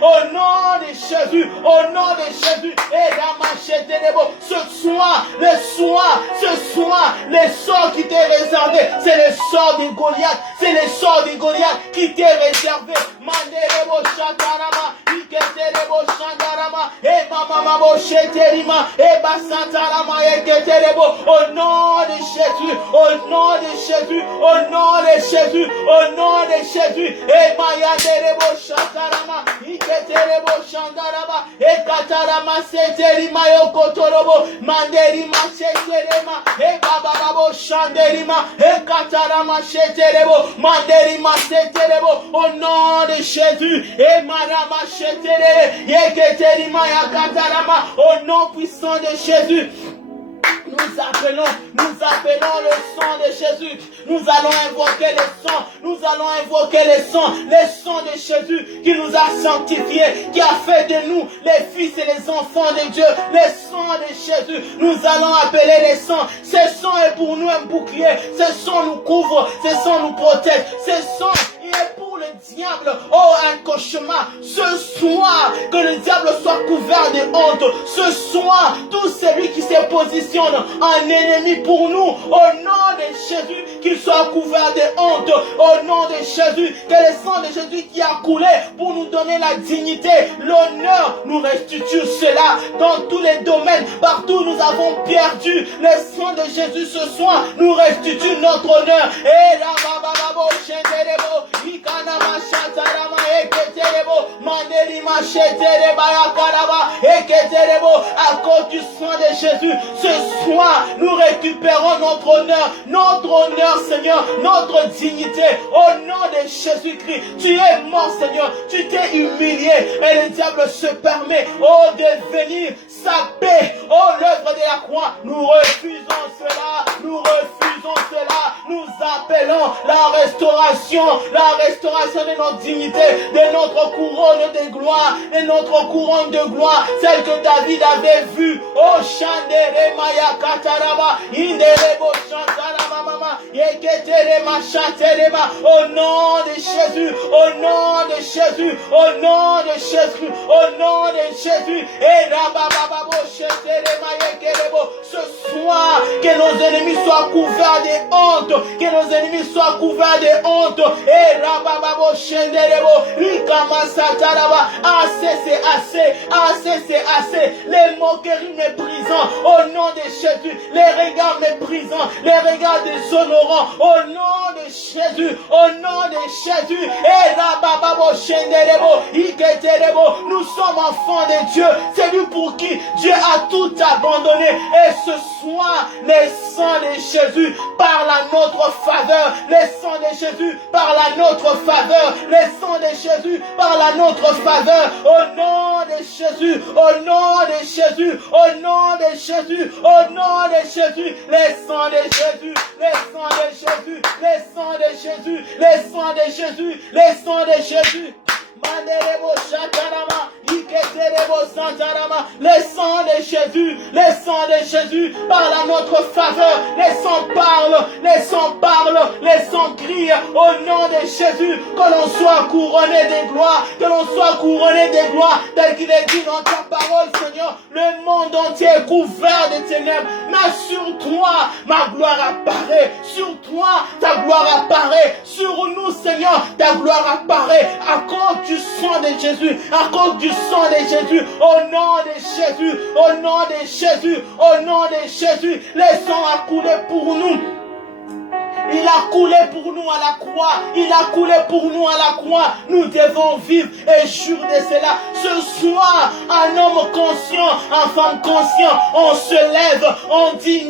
au nom de Jésus, au nom de Jésus. Et la machette de beau, ce soir, les sorts qui t'est réservé, c'est les sorts de Goliath, qui t'est réservé. Manderebo Shakarama, Iketerebo Shangarama, et Mamamo Sheterima, et Basantarama, et Keterebo, au nom de Jésus, au nom de Jésus, au nom de Jésus, au nom de Jésus, et Mayanderebo Shakarama, Iketerebo Shangarama, et Katarama Seterima, Yokotorobo, Manderima Sheterima, et Bababo Shanderima, et Katarama Sheterebo, Manderima Seterebo, au nom de Jésus, et Madame Shetere, Yeketerima Yakatarama, au nom puissant de Jésus. Nous appelons le sang de Jésus. Nous allons invoquer le sang de Jésus qui nous a sanctifiés, qui a fait de nous les fils et les enfants de Dieu. Le sang de Jésus, nous allons appeler le sang. Ce sang est pour nous un bouclier. Ce sang nous couvre, ce sang nous protège. Ce sang, il est pour le diable, un cauchemar. Ce soir, que le diable soit couvert de honte. Ce soir, tout celui qui se positionne en ennemi pour nous, au nom de Jésus, qu'il soit couvert de honte. Au nom de Jésus, que le sang de Jésus qui a coulé pour nous donner la dignité, l'honneur, nous restitue cela dans tous les domaines. Partout nous avons perdu, le sang de Jésus ce soir nous restitue notre honneur. Et là, à cause du sang de Jésus, ce soir nous récupérons notre honneur Seigneur, notre dignité au nom de Jésus-Christ. Tu es mort Seigneur, tu t'es humilié et le diable se permet de venir saper l'œuvre de la croix. Nous refusons cela, nous appelons la restauration de notre dignité, de notre couronne de gloire, celle que David avait vue. Oh Chandere Maya Kataraba, Inderebo Chantarama Mama, Yeketerema Chanterema, au nom de Jésus, et Rabababo Cheterema Yekerebo, ce soir, que nos ennemis soient couverts de honte, et Rabababo Chenderebo, Rikama Sataraba, assez, les moqueries méprisants, au nom de Jésus, les regards méprisants, les regards déshonorants, au nom de Jésus, et Rabababo Chenderebo, Iketerebo, nous sommes enfants de Dieu, c'est lui pour qui Dieu a tout abandonné, et ce soir, le sang de Jésus parle à notre faveur, le sang de Jésus parle à notre faveur, au nom de Jésus, le sang de Jésus. Manderebo Shakarama, Iketerebo Santarama, le sang de Jésus parle à notre faveur, le sang crie au nom de Jésus, que l'on soit couronné de gloire, tel qu'il est dit dans ta parole, Seigneur. Le monde entier est couvert de ténèbres, mais sur toi, ma gloire apparaît, sur toi, ta gloire apparaît, sur nous, Seigneur, ta gloire apparaît, à cause du sang de Jésus, au nom de Jésus, le sang a coulé pour nous. Il a coulé pour nous à la croix. Nous devons vivre et jurer de cela. Ce soir, un homme conscient, une femme consciente, on se lève, on dit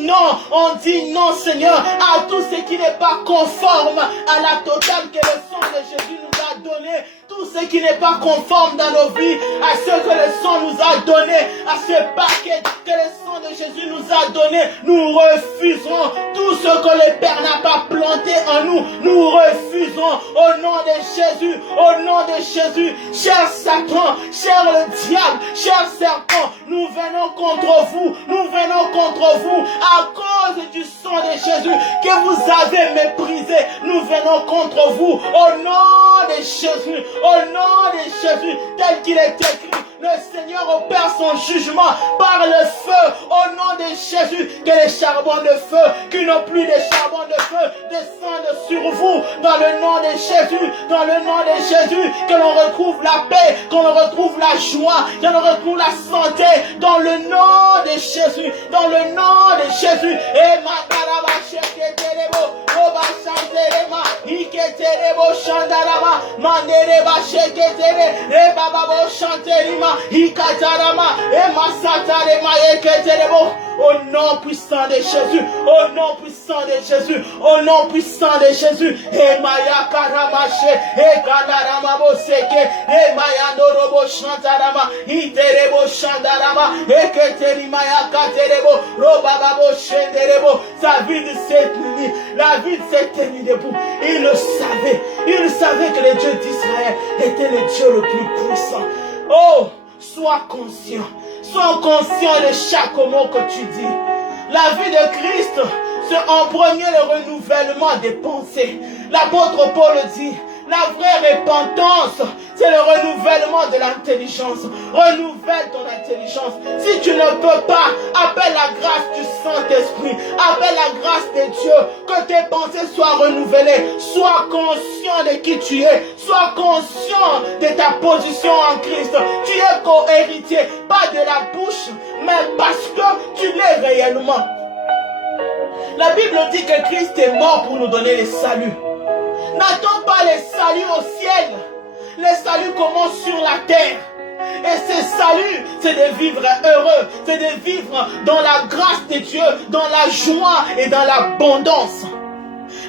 non, Seigneur, à tout ce qui n'est pas conforme à la totale que le sang de Jésus nous a donné. Tout ce qui n'est pas conforme dans nos vies, à ce que le sang nous a donné, à ce paquet que le sang sang de Jésus nous a donné, nous refusons tout ce que le Père n'a pas planté en nous. Nous refusons au nom de Jésus, au nom de Jésus. Cher Satan, cher le diable, cher serpent, nous venons contre vous, nous venons contre vous à cause du sang de Jésus que vous avez méprisé. Nous venons contre vous au nom de Jésus, au nom de Jésus, tel qu'il est écrit. Le Seigneur opère son jugement par le feu au nom de Jésus. Que les charbons de feu, qui n'ont plus de charbons de feu, descendent sur vous dans le nom de Jésus, dans le nom de Jésus. Que l'on retrouve la paix, qu'on retrouve la joie, que l'on retrouve la santé dans le nom de Jésus, dans le nom de Jésus. Et Mataraba Sheketerebo, Oba Chanterema, Iketerebo Chandarama, Mandereba Sheketere, et Bababo Chanterima. Ikatarama, et Masatarema, Eketerebo. Au nom puissant de Jésus, au nom puissant de Jésus, au nom puissant de Jésus. Et Maya Karamache, et Kanarama Boseke, et Maya Norobo Chantarama, Iterebo Chandarama, et Keterimaya Katerebo, Robababo Shenderebo. Sa vie de cette nuit, la vie de cette nuit debout. Il le savait que le Dieu d'Israël était le Dieu le plus puissant. Oh, sois conscient de chaque mot que tu dis. La vie de Christ, c'est en premier le renouvellement des pensées. L'apôtre Paul dit, la vraie repentance, c'est le renouvellement de l'intelligence. Renouvelle ton intelligence. Si tu ne peux pas, appelle la grâce du Saint-Esprit. Appelle la grâce de Dieu. Que tes pensées soient renouvelées. Sois conscient de qui tu es. Sois conscient de ta position en Christ. Tu es co-héritier, pas de la bouche, mais parce que tu l'es réellement. La Bible dit que Christ est mort pour nous donner le salut. N'attends pas les saluts au ciel. Les saluts commencent sur la terre. Et ce salut, c'est de vivre heureux. C'est de vivre dans la grâce de Dieu, dans la joie et dans l'abondance.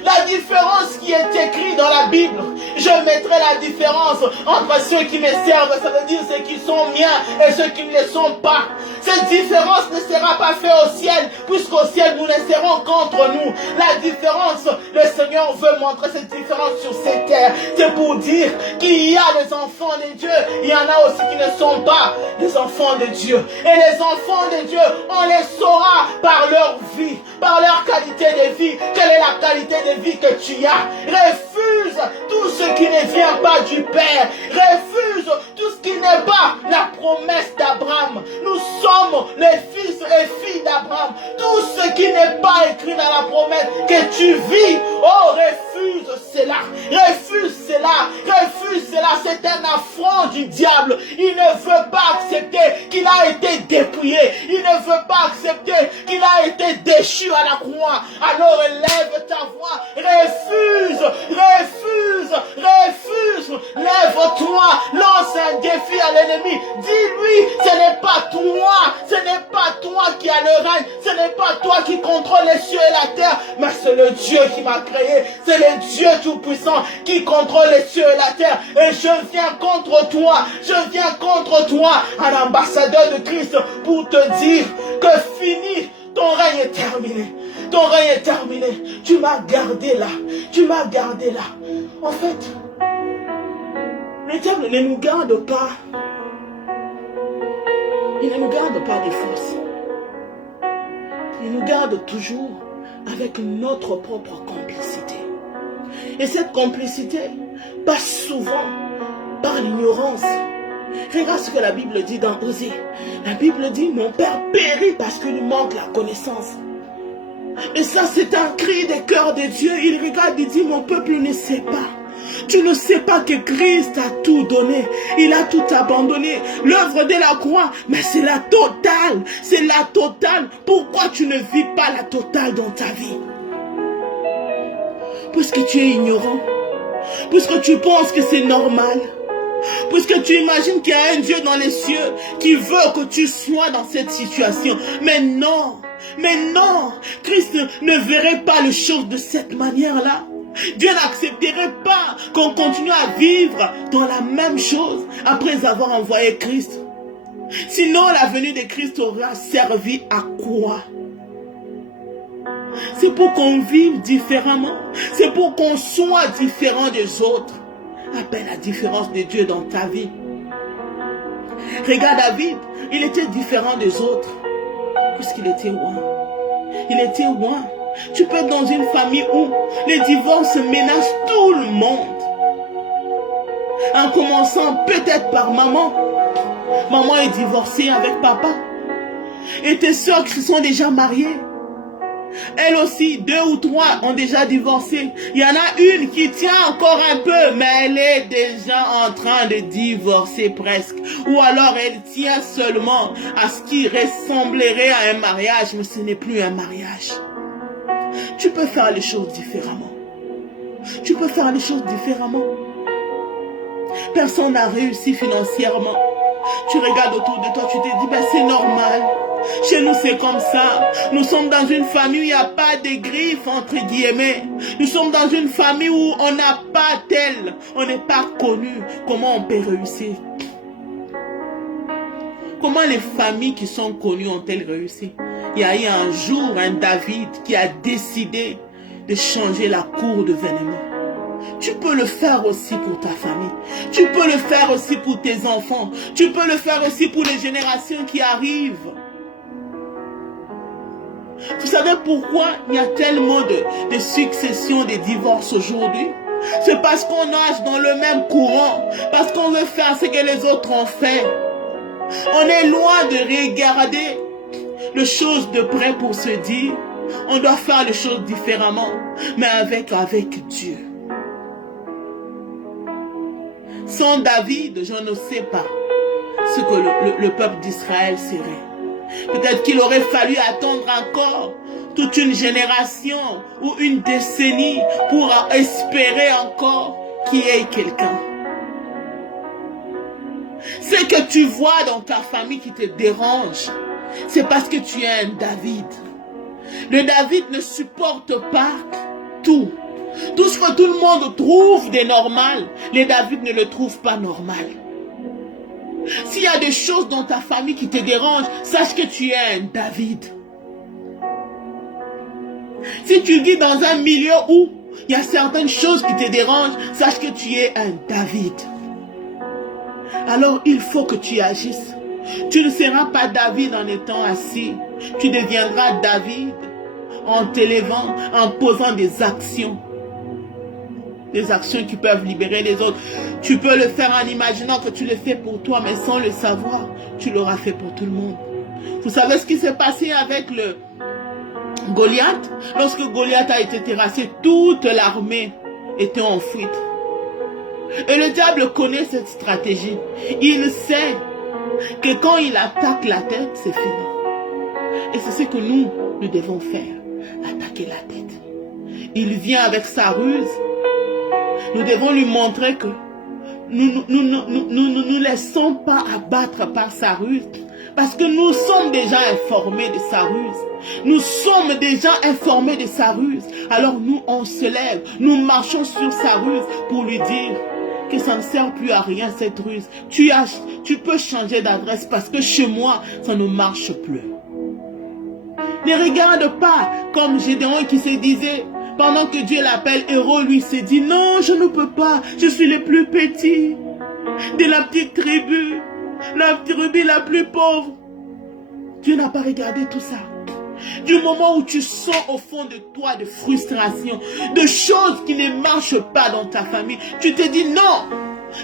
La différence qui est écrite dans la Bible, je mettrai la différence entre ceux qui me servent, ça veut dire ceux qui sont miens et ceux qui ne le sont pas. Cette différence ne sera pas faite au ciel, puisqu'au ciel nous ne serons qu'entre nous. La différence, le Seigneur veut montrer cette différence sur cette terre. C'est pour dire qu'il y a des enfants de Dieu, il y en a aussi qui ne sont pas des enfants de Dieu. Et les enfants de Dieu, on les saura par leur vie, par leur qualité de vie. Quelle est la qualité de vie que tu as? Refuse tout ce qui ne vient pas du Père. Refuse tout ce qui n'est pas la promesse d'Abraham. Nous sommes les fils et filles d'Abraham. Tout ce qui n'est pas écrit dans la promesse que tu vis, oh, refuse cela. Refuse cela. Refuse cela. C'est un affront du diable. Il ne veut pas accepter qu'il a été dépouillé. Il ne veut pas accepter qu'il a été déchu à la croix. Alors élève ta voix. Refuse, refuse, refuse. Lève-toi, lance un défi à l'ennemi. Dis-lui, ce n'est pas toi qui as le règne, ce n'est pas toi qui contrôle les cieux et la terre, mais c'est le Dieu qui m'a créé, c'est le Dieu tout-puissant qui contrôle les cieux et la terre. Et je viens contre toi, un ambassadeur de Christ, pour te dire que fini. Ton règne est terminé. Ton règne est terminé. Tu m'as gardé là. Tu m'as gardé là. En fait, le diable ne nous garde pas. Il ne nous garde pas des forces. Il nous garde toujours avec notre propre complicité. Et cette complicité passe souvent par l'ignorance. Regarde ce que la Bible dit dans Osée. La Bible dit, mon père périt parce qu'il lui manque la connaissance. Et ça, c'est un cri des cœurs de Dieu. Il regarde et dit, mon peuple ne sait pas. Tu ne sais pas que Christ a tout donné. Il a tout abandonné. L'œuvre de la croix, mais c'est la totale. C'est la totale. Pourquoi tu ne vis pas la totale dans ta vie? Puisque tu es ignorant. Puisque tu penses que c'est normal. Puisque tu imagines qu'il y a un Dieu dans les cieux qui veut que tu sois dans cette situation. Mais non, Christ ne verrait pas les choses de cette manière-là. Dieu n'accepterait pas qu'on continue à vivre dans la même chose après avoir envoyé Christ. Sinon, la venue de Christ aura servi à quoi? C'est pour qu'on vive différemment. C'est pour qu'on soit différent des autres. Appelle la différence de Dieu dans ta vie. Regarde David, il était différent des autres. Puisqu'il était roi. Il était roi. Tu peux être dans une famille où les divorces menacent tout le monde. En commençant peut-être par maman. Maman est divorcée avec papa. Et tes soeurs qui sont déjà mariées. Elles aussi, 2 ou 3 ont déjà divorcé. Il y en a une qui tient encore un peu, mais elle est déjà en train de divorcer presque. Ou alors elle tient seulement à ce qui ressemblerait à un mariage, mais ce n'est plus un mariage. Tu peux faire les choses différemment. Tu peux faire les choses différemment. Personne n'a réussi financièrement. Tu regardes autour de toi, tu te dis, ben c'est normal. Chez nous, c'est comme ça. Nous sommes dans une famille où il n'y a pas de griffes, entre guillemets. Nous sommes dans une famille où on n'a pas tel. On n'est pas connu. Comment on peut réussir? Comment les familles qui sont connues ont-elles réussi? Il y a eu un jour un David qui a décidé de changer la cour d'événements. Tu peux le faire aussi pour ta famille. Tu peux le faire aussi pour tes enfants. Tu peux le faire aussi pour les générations qui arrivent. Vous savez pourquoi il y a tellement de successions de divorces aujourd'hui? C'est parce qu'on nage dans le même courant. Parce qu'on veut faire ce que les autres ont fait. On est loin de regarder les choses de près pour se dire, on doit faire les choses différemment, mais avec Dieu. Sans David, je ne sais pas ce que le peuple d'Israël serait. Peut-être qu'il aurait fallu attendre encore toute une génération ou une décennie pour espérer encore qu'il y ait quelqu'un. Ce que tu vois dans ta famille qui te dérange, c'est parce que tu es un David. Le David ne supporte pas tout. Tout ce que tout le monde trouve de normal, les David ne le trouvent pas normal. S'il y a des choses dans ta famille qui te dérangent, sache que tu es un David. Si tu vis dans un milieu où il y a certaines choses qui te dérangent, sache que tu es un David. Alors il faut que tu agisses. Tu ne seras pas David en étant assis. Tu deviendras David en t'élevant, en posant des actions. Des actions qui peuvent libérer les autres. Tu peux le faire en imaginant que tu le fais pour toi, mais sans le savoir, tu l'auras fait pour tout le monde. Vous savez ce qui s'est passé avec le Goliath? Lorsque Goliath a été terrassé, toute l'armée était en fuite. Et le diable connaît cette stratégie. Il sait que quand il attaque la tête, c'est fini. Et c'est ce que nous devons faire. Attaquer la tête. Il vient avec sa ruse. Nous devons lui montrer que nous ne nous laissons pas abattre par sa ruse. Parce que nous sommes déjà informés de sa ruse. Nous sommes déjà informés de sa ruse. Alors nous, on se lève. Nous marchons sur sa ruse pour lui dire que ça ne sert plus à rien cette ruse. Tu peux changer d'adresse parce que chez moi, ça ne marche plus. Ne regarde pas comme Gédéon qui se disait, pendant que Dieu l'appelle héros, lui s'est dit, non, je ne peux pas, je suis le plus petit de la petite tribu, la tribu la plus pauvre. Dieu n'a pas regardé tout ça. Du moment où tu sens au fond de toi de frustration, de choses qui ne marchent pas dans ta famille, tu te dis non,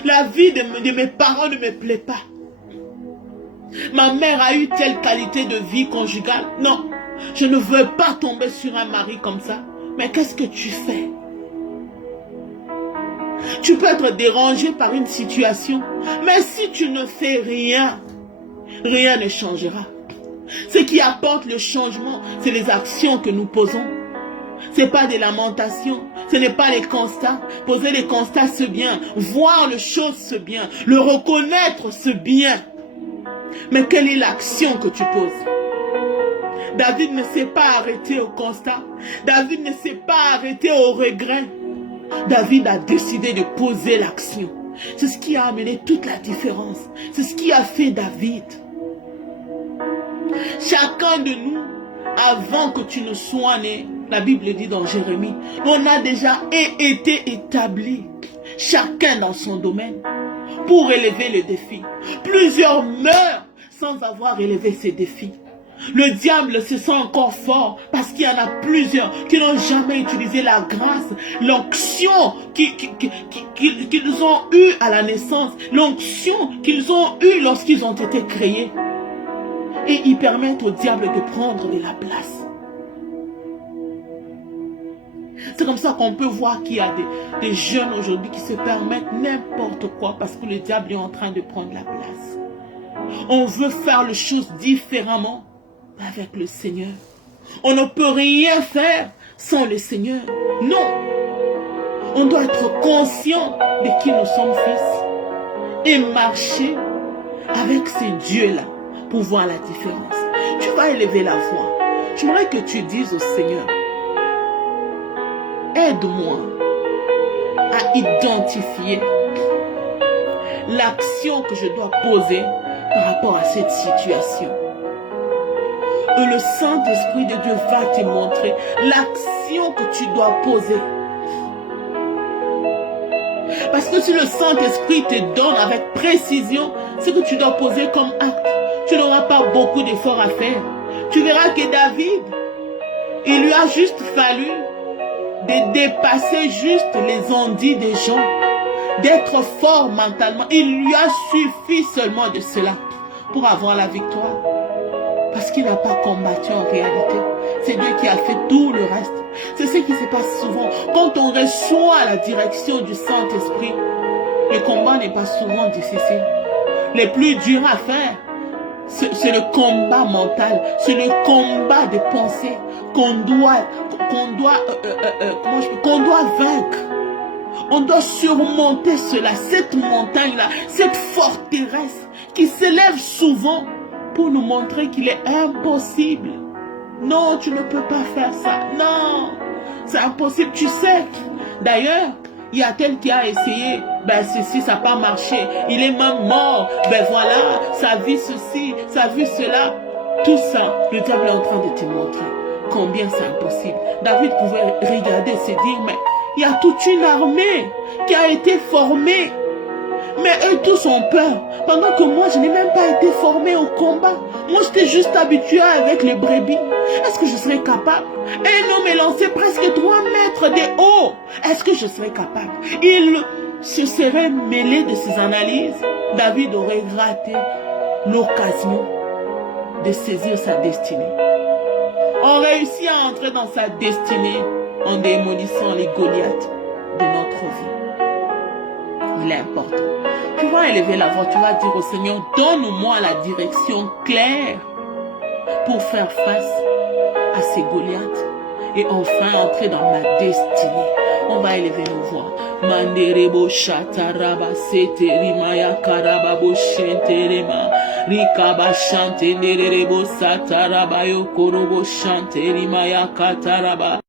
la vie de mes parents ne me plaît pas. Ma mère a eu telle qualité de vie conjugale. Non, je ne veux pas tomber sur un mari comme ça. Mais qu'est-ce que tu fais? Tu peux être dérangé par une situation, mais si tu ne fais rien, rien ne changera. Ce qui apporte le changement, c'est les actions que nous posons. Ce n'est pas des lamentations, ce n'est pas les constats. Poser les constats, c'est bien. Voir les choses, c'est bien. Le reconnaître, c'est bien. Mais quelle est l'action que tu poses? David ne s'est pas arrêté au constat. David ne s'est pas arrêté au regret. David a décidé de poser l'action. C'est ce qui a amené toute la différence. C'est ce qui a fait David. Chacun de nous, avant que tu ne sois né, la Bible dit dans Jérémie, on a déjà été établi, chacun dans son domaine, pour relever le défi. Plusieurs meurent sans avoir relevé ces défis. Le diable se sent encore fort parce qu'il y en a plusieurs qui n'ont jamais utilisé la grâce, l'onction qu'ils ont eue à la naissance, l'onction qu'ils ont eue lorsqu'ils ont été créés. Et ils permettent au diable de prendre de la place. C'est comme ça qu'on peut voir qu'il y a des jeunes aujourd'hui qui se permettent n'importe quoi parce que le diable est en train de prendre la place. On veut faire les choses différemment avec le Seigneur. On ne peut rien faire sans le Seigneur. Non. On doit être conscient de qui nous sommes fils et marcher avec ces dieux-là pour voir la différence. Tu vas élever la voix. J'aimerais que tu dises au Seigneur, aide-moi à identifier l'action que je dois poser par rapport à cette situation. Et le Saint-Esprit de Dieu va te montrer l'action que tu dois poser. Parce que si le Saint-Esprit te donne avec précision ce que tu dois poser comme acte, tu n'auras pas beaucoup d'efforts à faire. Tu verras que David, il lui a juste fallu de dépasser juste les envies des gens, d'être fort mentalement. Il lui a suffi seulement de cela pour avoir la victoire. Parce qu'il n'a pas combattu en réalité. C'est Dieu qui a fait tout le reste. C'est ce qui se passe souvent. Quand on reçoit la direction du Saint-Esprit, le combat n'est pas souvent difficile. Le plus dur à faire, c'est le combat mental. C'est le combat de pensée qu'on doit vaincre. On doit surmonter cela, cette montagne-là, cette forteresse qui s'élève souvent pour nous montrer qu'il est impossible. Non, tu ne peux pas faire ça. Non, c'est impossible. Tu sais, d'ailleurs, il y a tel qui a essayé, ben ceci, ça n'a pas marché. Il est même mort. Ben voilà, ça vit ceci, ça vit cela. Tout ça, le diable est en train de te montrer combien c'est impossible. David pouvait regarder et se dire, mais il y a toute une armée qui a été formée. Mais eux tous ont peur. Pendant que moi, je n'ai même pas été formé au combat. Moi, j'étais juste habitué avec les brebis. Est-ce que je serais capable? Un homme est lancé presque 3 mètres de haut. Est-ce que je serais capable? Il se serait mêlé de ses analyses. David aurait raté l'occasion de saisir sa destinée. On réussit à entrer dans sa destinée en démolissant les Goliaths de notre vie. Il est important. Tu vas élever la voix, tu vas dire au Seigneur, donne-moi la direction claire pour faire face à ces Goliaths et enfin entrer dans ma destinée. On va élever nos voix. Manderebo shataraba seterimaya karababo shenterema rikaba shantenerebo sataraba yokorobo shanterimaya kataraba.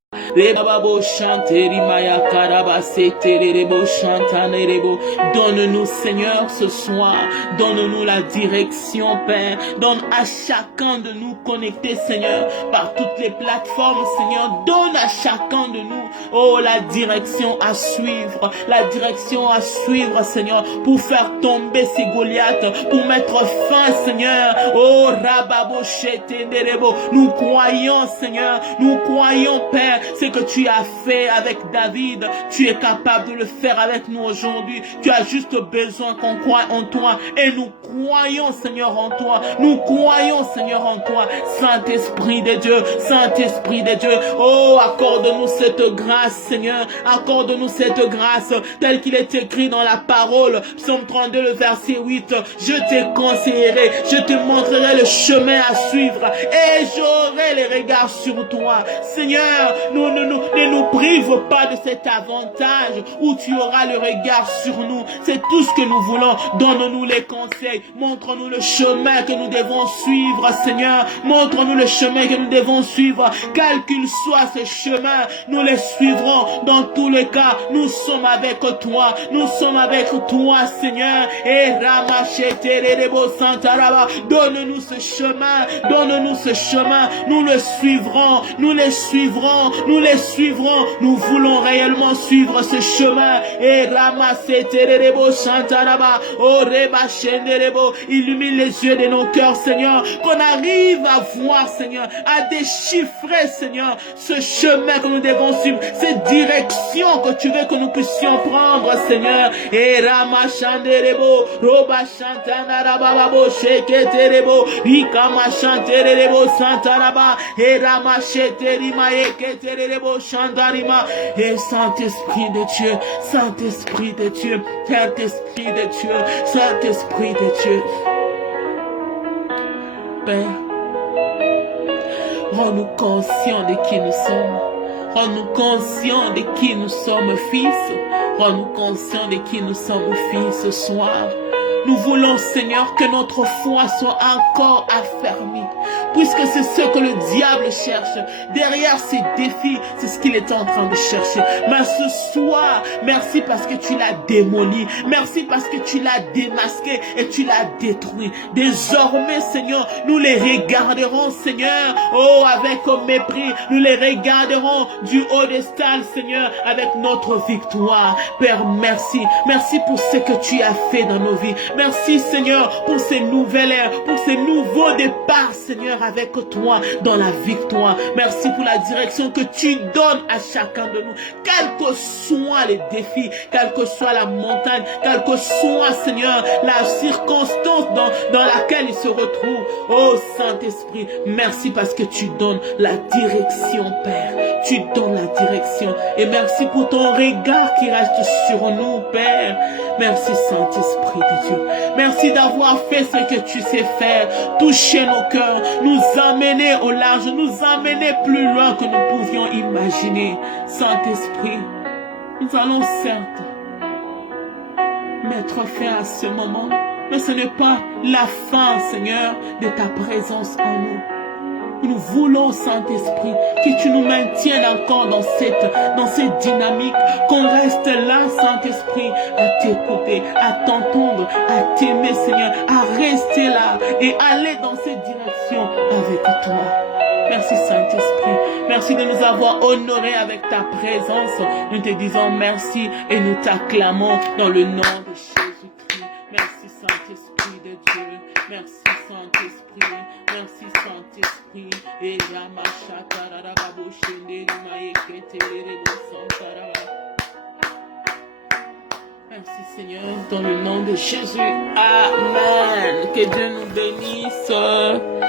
Donne-nous, Seigneur, ce soir. Donne-nous la direction, Père. Donne à chacun de nous connecter, Seigneur, par toutes les plateformes, Seigneur. Donne à chacun de nous, oh, la direction à suivre. La direction à suivre, Seigneur, pour faire tomber ces Goliaths, pour mettre fin, Seigneur. Oh, Rababo Shetenderebo. Nous croyons, Seigneur. Nous croyons, Père. Ce que tu as fait avec David, tu es capable de le faire avec nous aujourd'hui. Tu as juste besoin qu'on croie en toi. Et nous croyons, Seigneur, en toi. Nous croyons, Seigneur, en toi. Saint-Esprit de Dieu, Saint-Esprit de Dieu. Oh, accorde-nous cette grâce, Seigneur. Accorde-nous cette grâce, telle qu'il est écrit dans la parole. Psaume 32, le verset 8. Je te conseillerai, je te montrerai le chemin à suivre. Et j'aurai les regards sur toi. Seigneur, nous ne nous prive pas de cet avantage où tu auras le regard sur nous. C'est tout ce que nous voulons. Donne-nous les conseils. Montre-nous le chemin que nous devons suivre, Seigneur. Montre-nous le chemin que nous devons suivre. Quel qu'il soit ce chemin, nous les suivrons. Dans tous les cas, nous sommes avec toi. Nous sommes avec toi, Seigneur. Et Ramacheterebo Santaraba. Donne-nous ce chemin. Donne-nous ce chemin. Nous le suivrons. Nous les suivrons. Nous les suivrons. Nous voulons réellement suivre ce chemin. Et Ramacheterebo Santaraba. Oh Reba Shenderebo. Illumine les yeux de nos cœurs, Seigneur. Qu'on arrive à voir, Seigneur. À déchiffrer, Seigneur, ce chemin que nous devons suivre. Cette direction que tu veux que nous puissions prendre, Seigneur. Et Ramashanderebo, Roba Shantanarababo, Sheketerebo, Rikama Shanterebo, Santaraba, et Ramasheterima, Eketerebo, Shandarima. Et Saint-Esprit de Dieu, Saint-Esprit de Dieu, Saint-Esprit de Dieu, Saint-Esprit de Dieu. Père, rends-nous conscients de qui nous sommes. Rends-nous conscients de qui nous sommes, fils. Rends-nous conscients de qui nous sommes, filles, ce soir. Nous voulons, Seigneur, que notre foi soit encore affermie. Puisque c'est ce que le diable cherche. Derrière ces défis, c'est ce qu'il est en train de chercher. Mais ce soir, merci parce que tu l'as démoli. Merci parce que tu l'as démasqué et tu l'as détruit. Désormais, Seigneur, nous les regarderons, Seigneur, oh, avec mépris. Nous les regarderons du haut des stalles, Seigneur, avec notre victoire. Père, merci. Merci pour ce que tu as fait dans nos vies. Merci, Seigneur, pour ces nouvelles ères, pour ces nouveaux départs, Seigneur, avec toi dans la victoire. Merci pour la direction que tu donnes à chacun de nous. Quels que soient les défis, quelle que soit la montagne, quelle que soit, Seigneur, la circonstance dans laquelle il se retrouve. Oh Saint-Esprit, merci parce que tu donnes la direction, Père. Tu donnes la direction. Et merci pour ton regard qui reste sur nous, Père. Merci, Saint-Esprit de Dieu. Merci d'avoir fait ce que tu sais faire. Toucher nos cœurs, nous amener au large, nous amener plus loin que nous pouvions imaginer. Saint-Esprit, nous allons certes mettre fin à ce moment, mais ce n'est pas la fin, Seigneur, de ta présence en nous. Nous voulons, Saint-Esprit, que tu nous maintiennes encore dans cette dynamique, qu'on reste là, Saint-Esprit, à t'écouter, à t'entendre, à t'aimer, Seigneur, à rester là et aller dans cette direction avec toi. Merci, Saint-Esprit. Merci de nous avoir honorés avec ta présence. Nous te disons merci et nous t'acclamons dans le nom de Jésus-Christ. Merci, Saint-Esprit de Dieu. Merci, Saint-Esprit. Merci, Saint-Esprit. Et merci, Seigneur, dans le nom de Jésus. Amen. Que Dieu nous bénisse.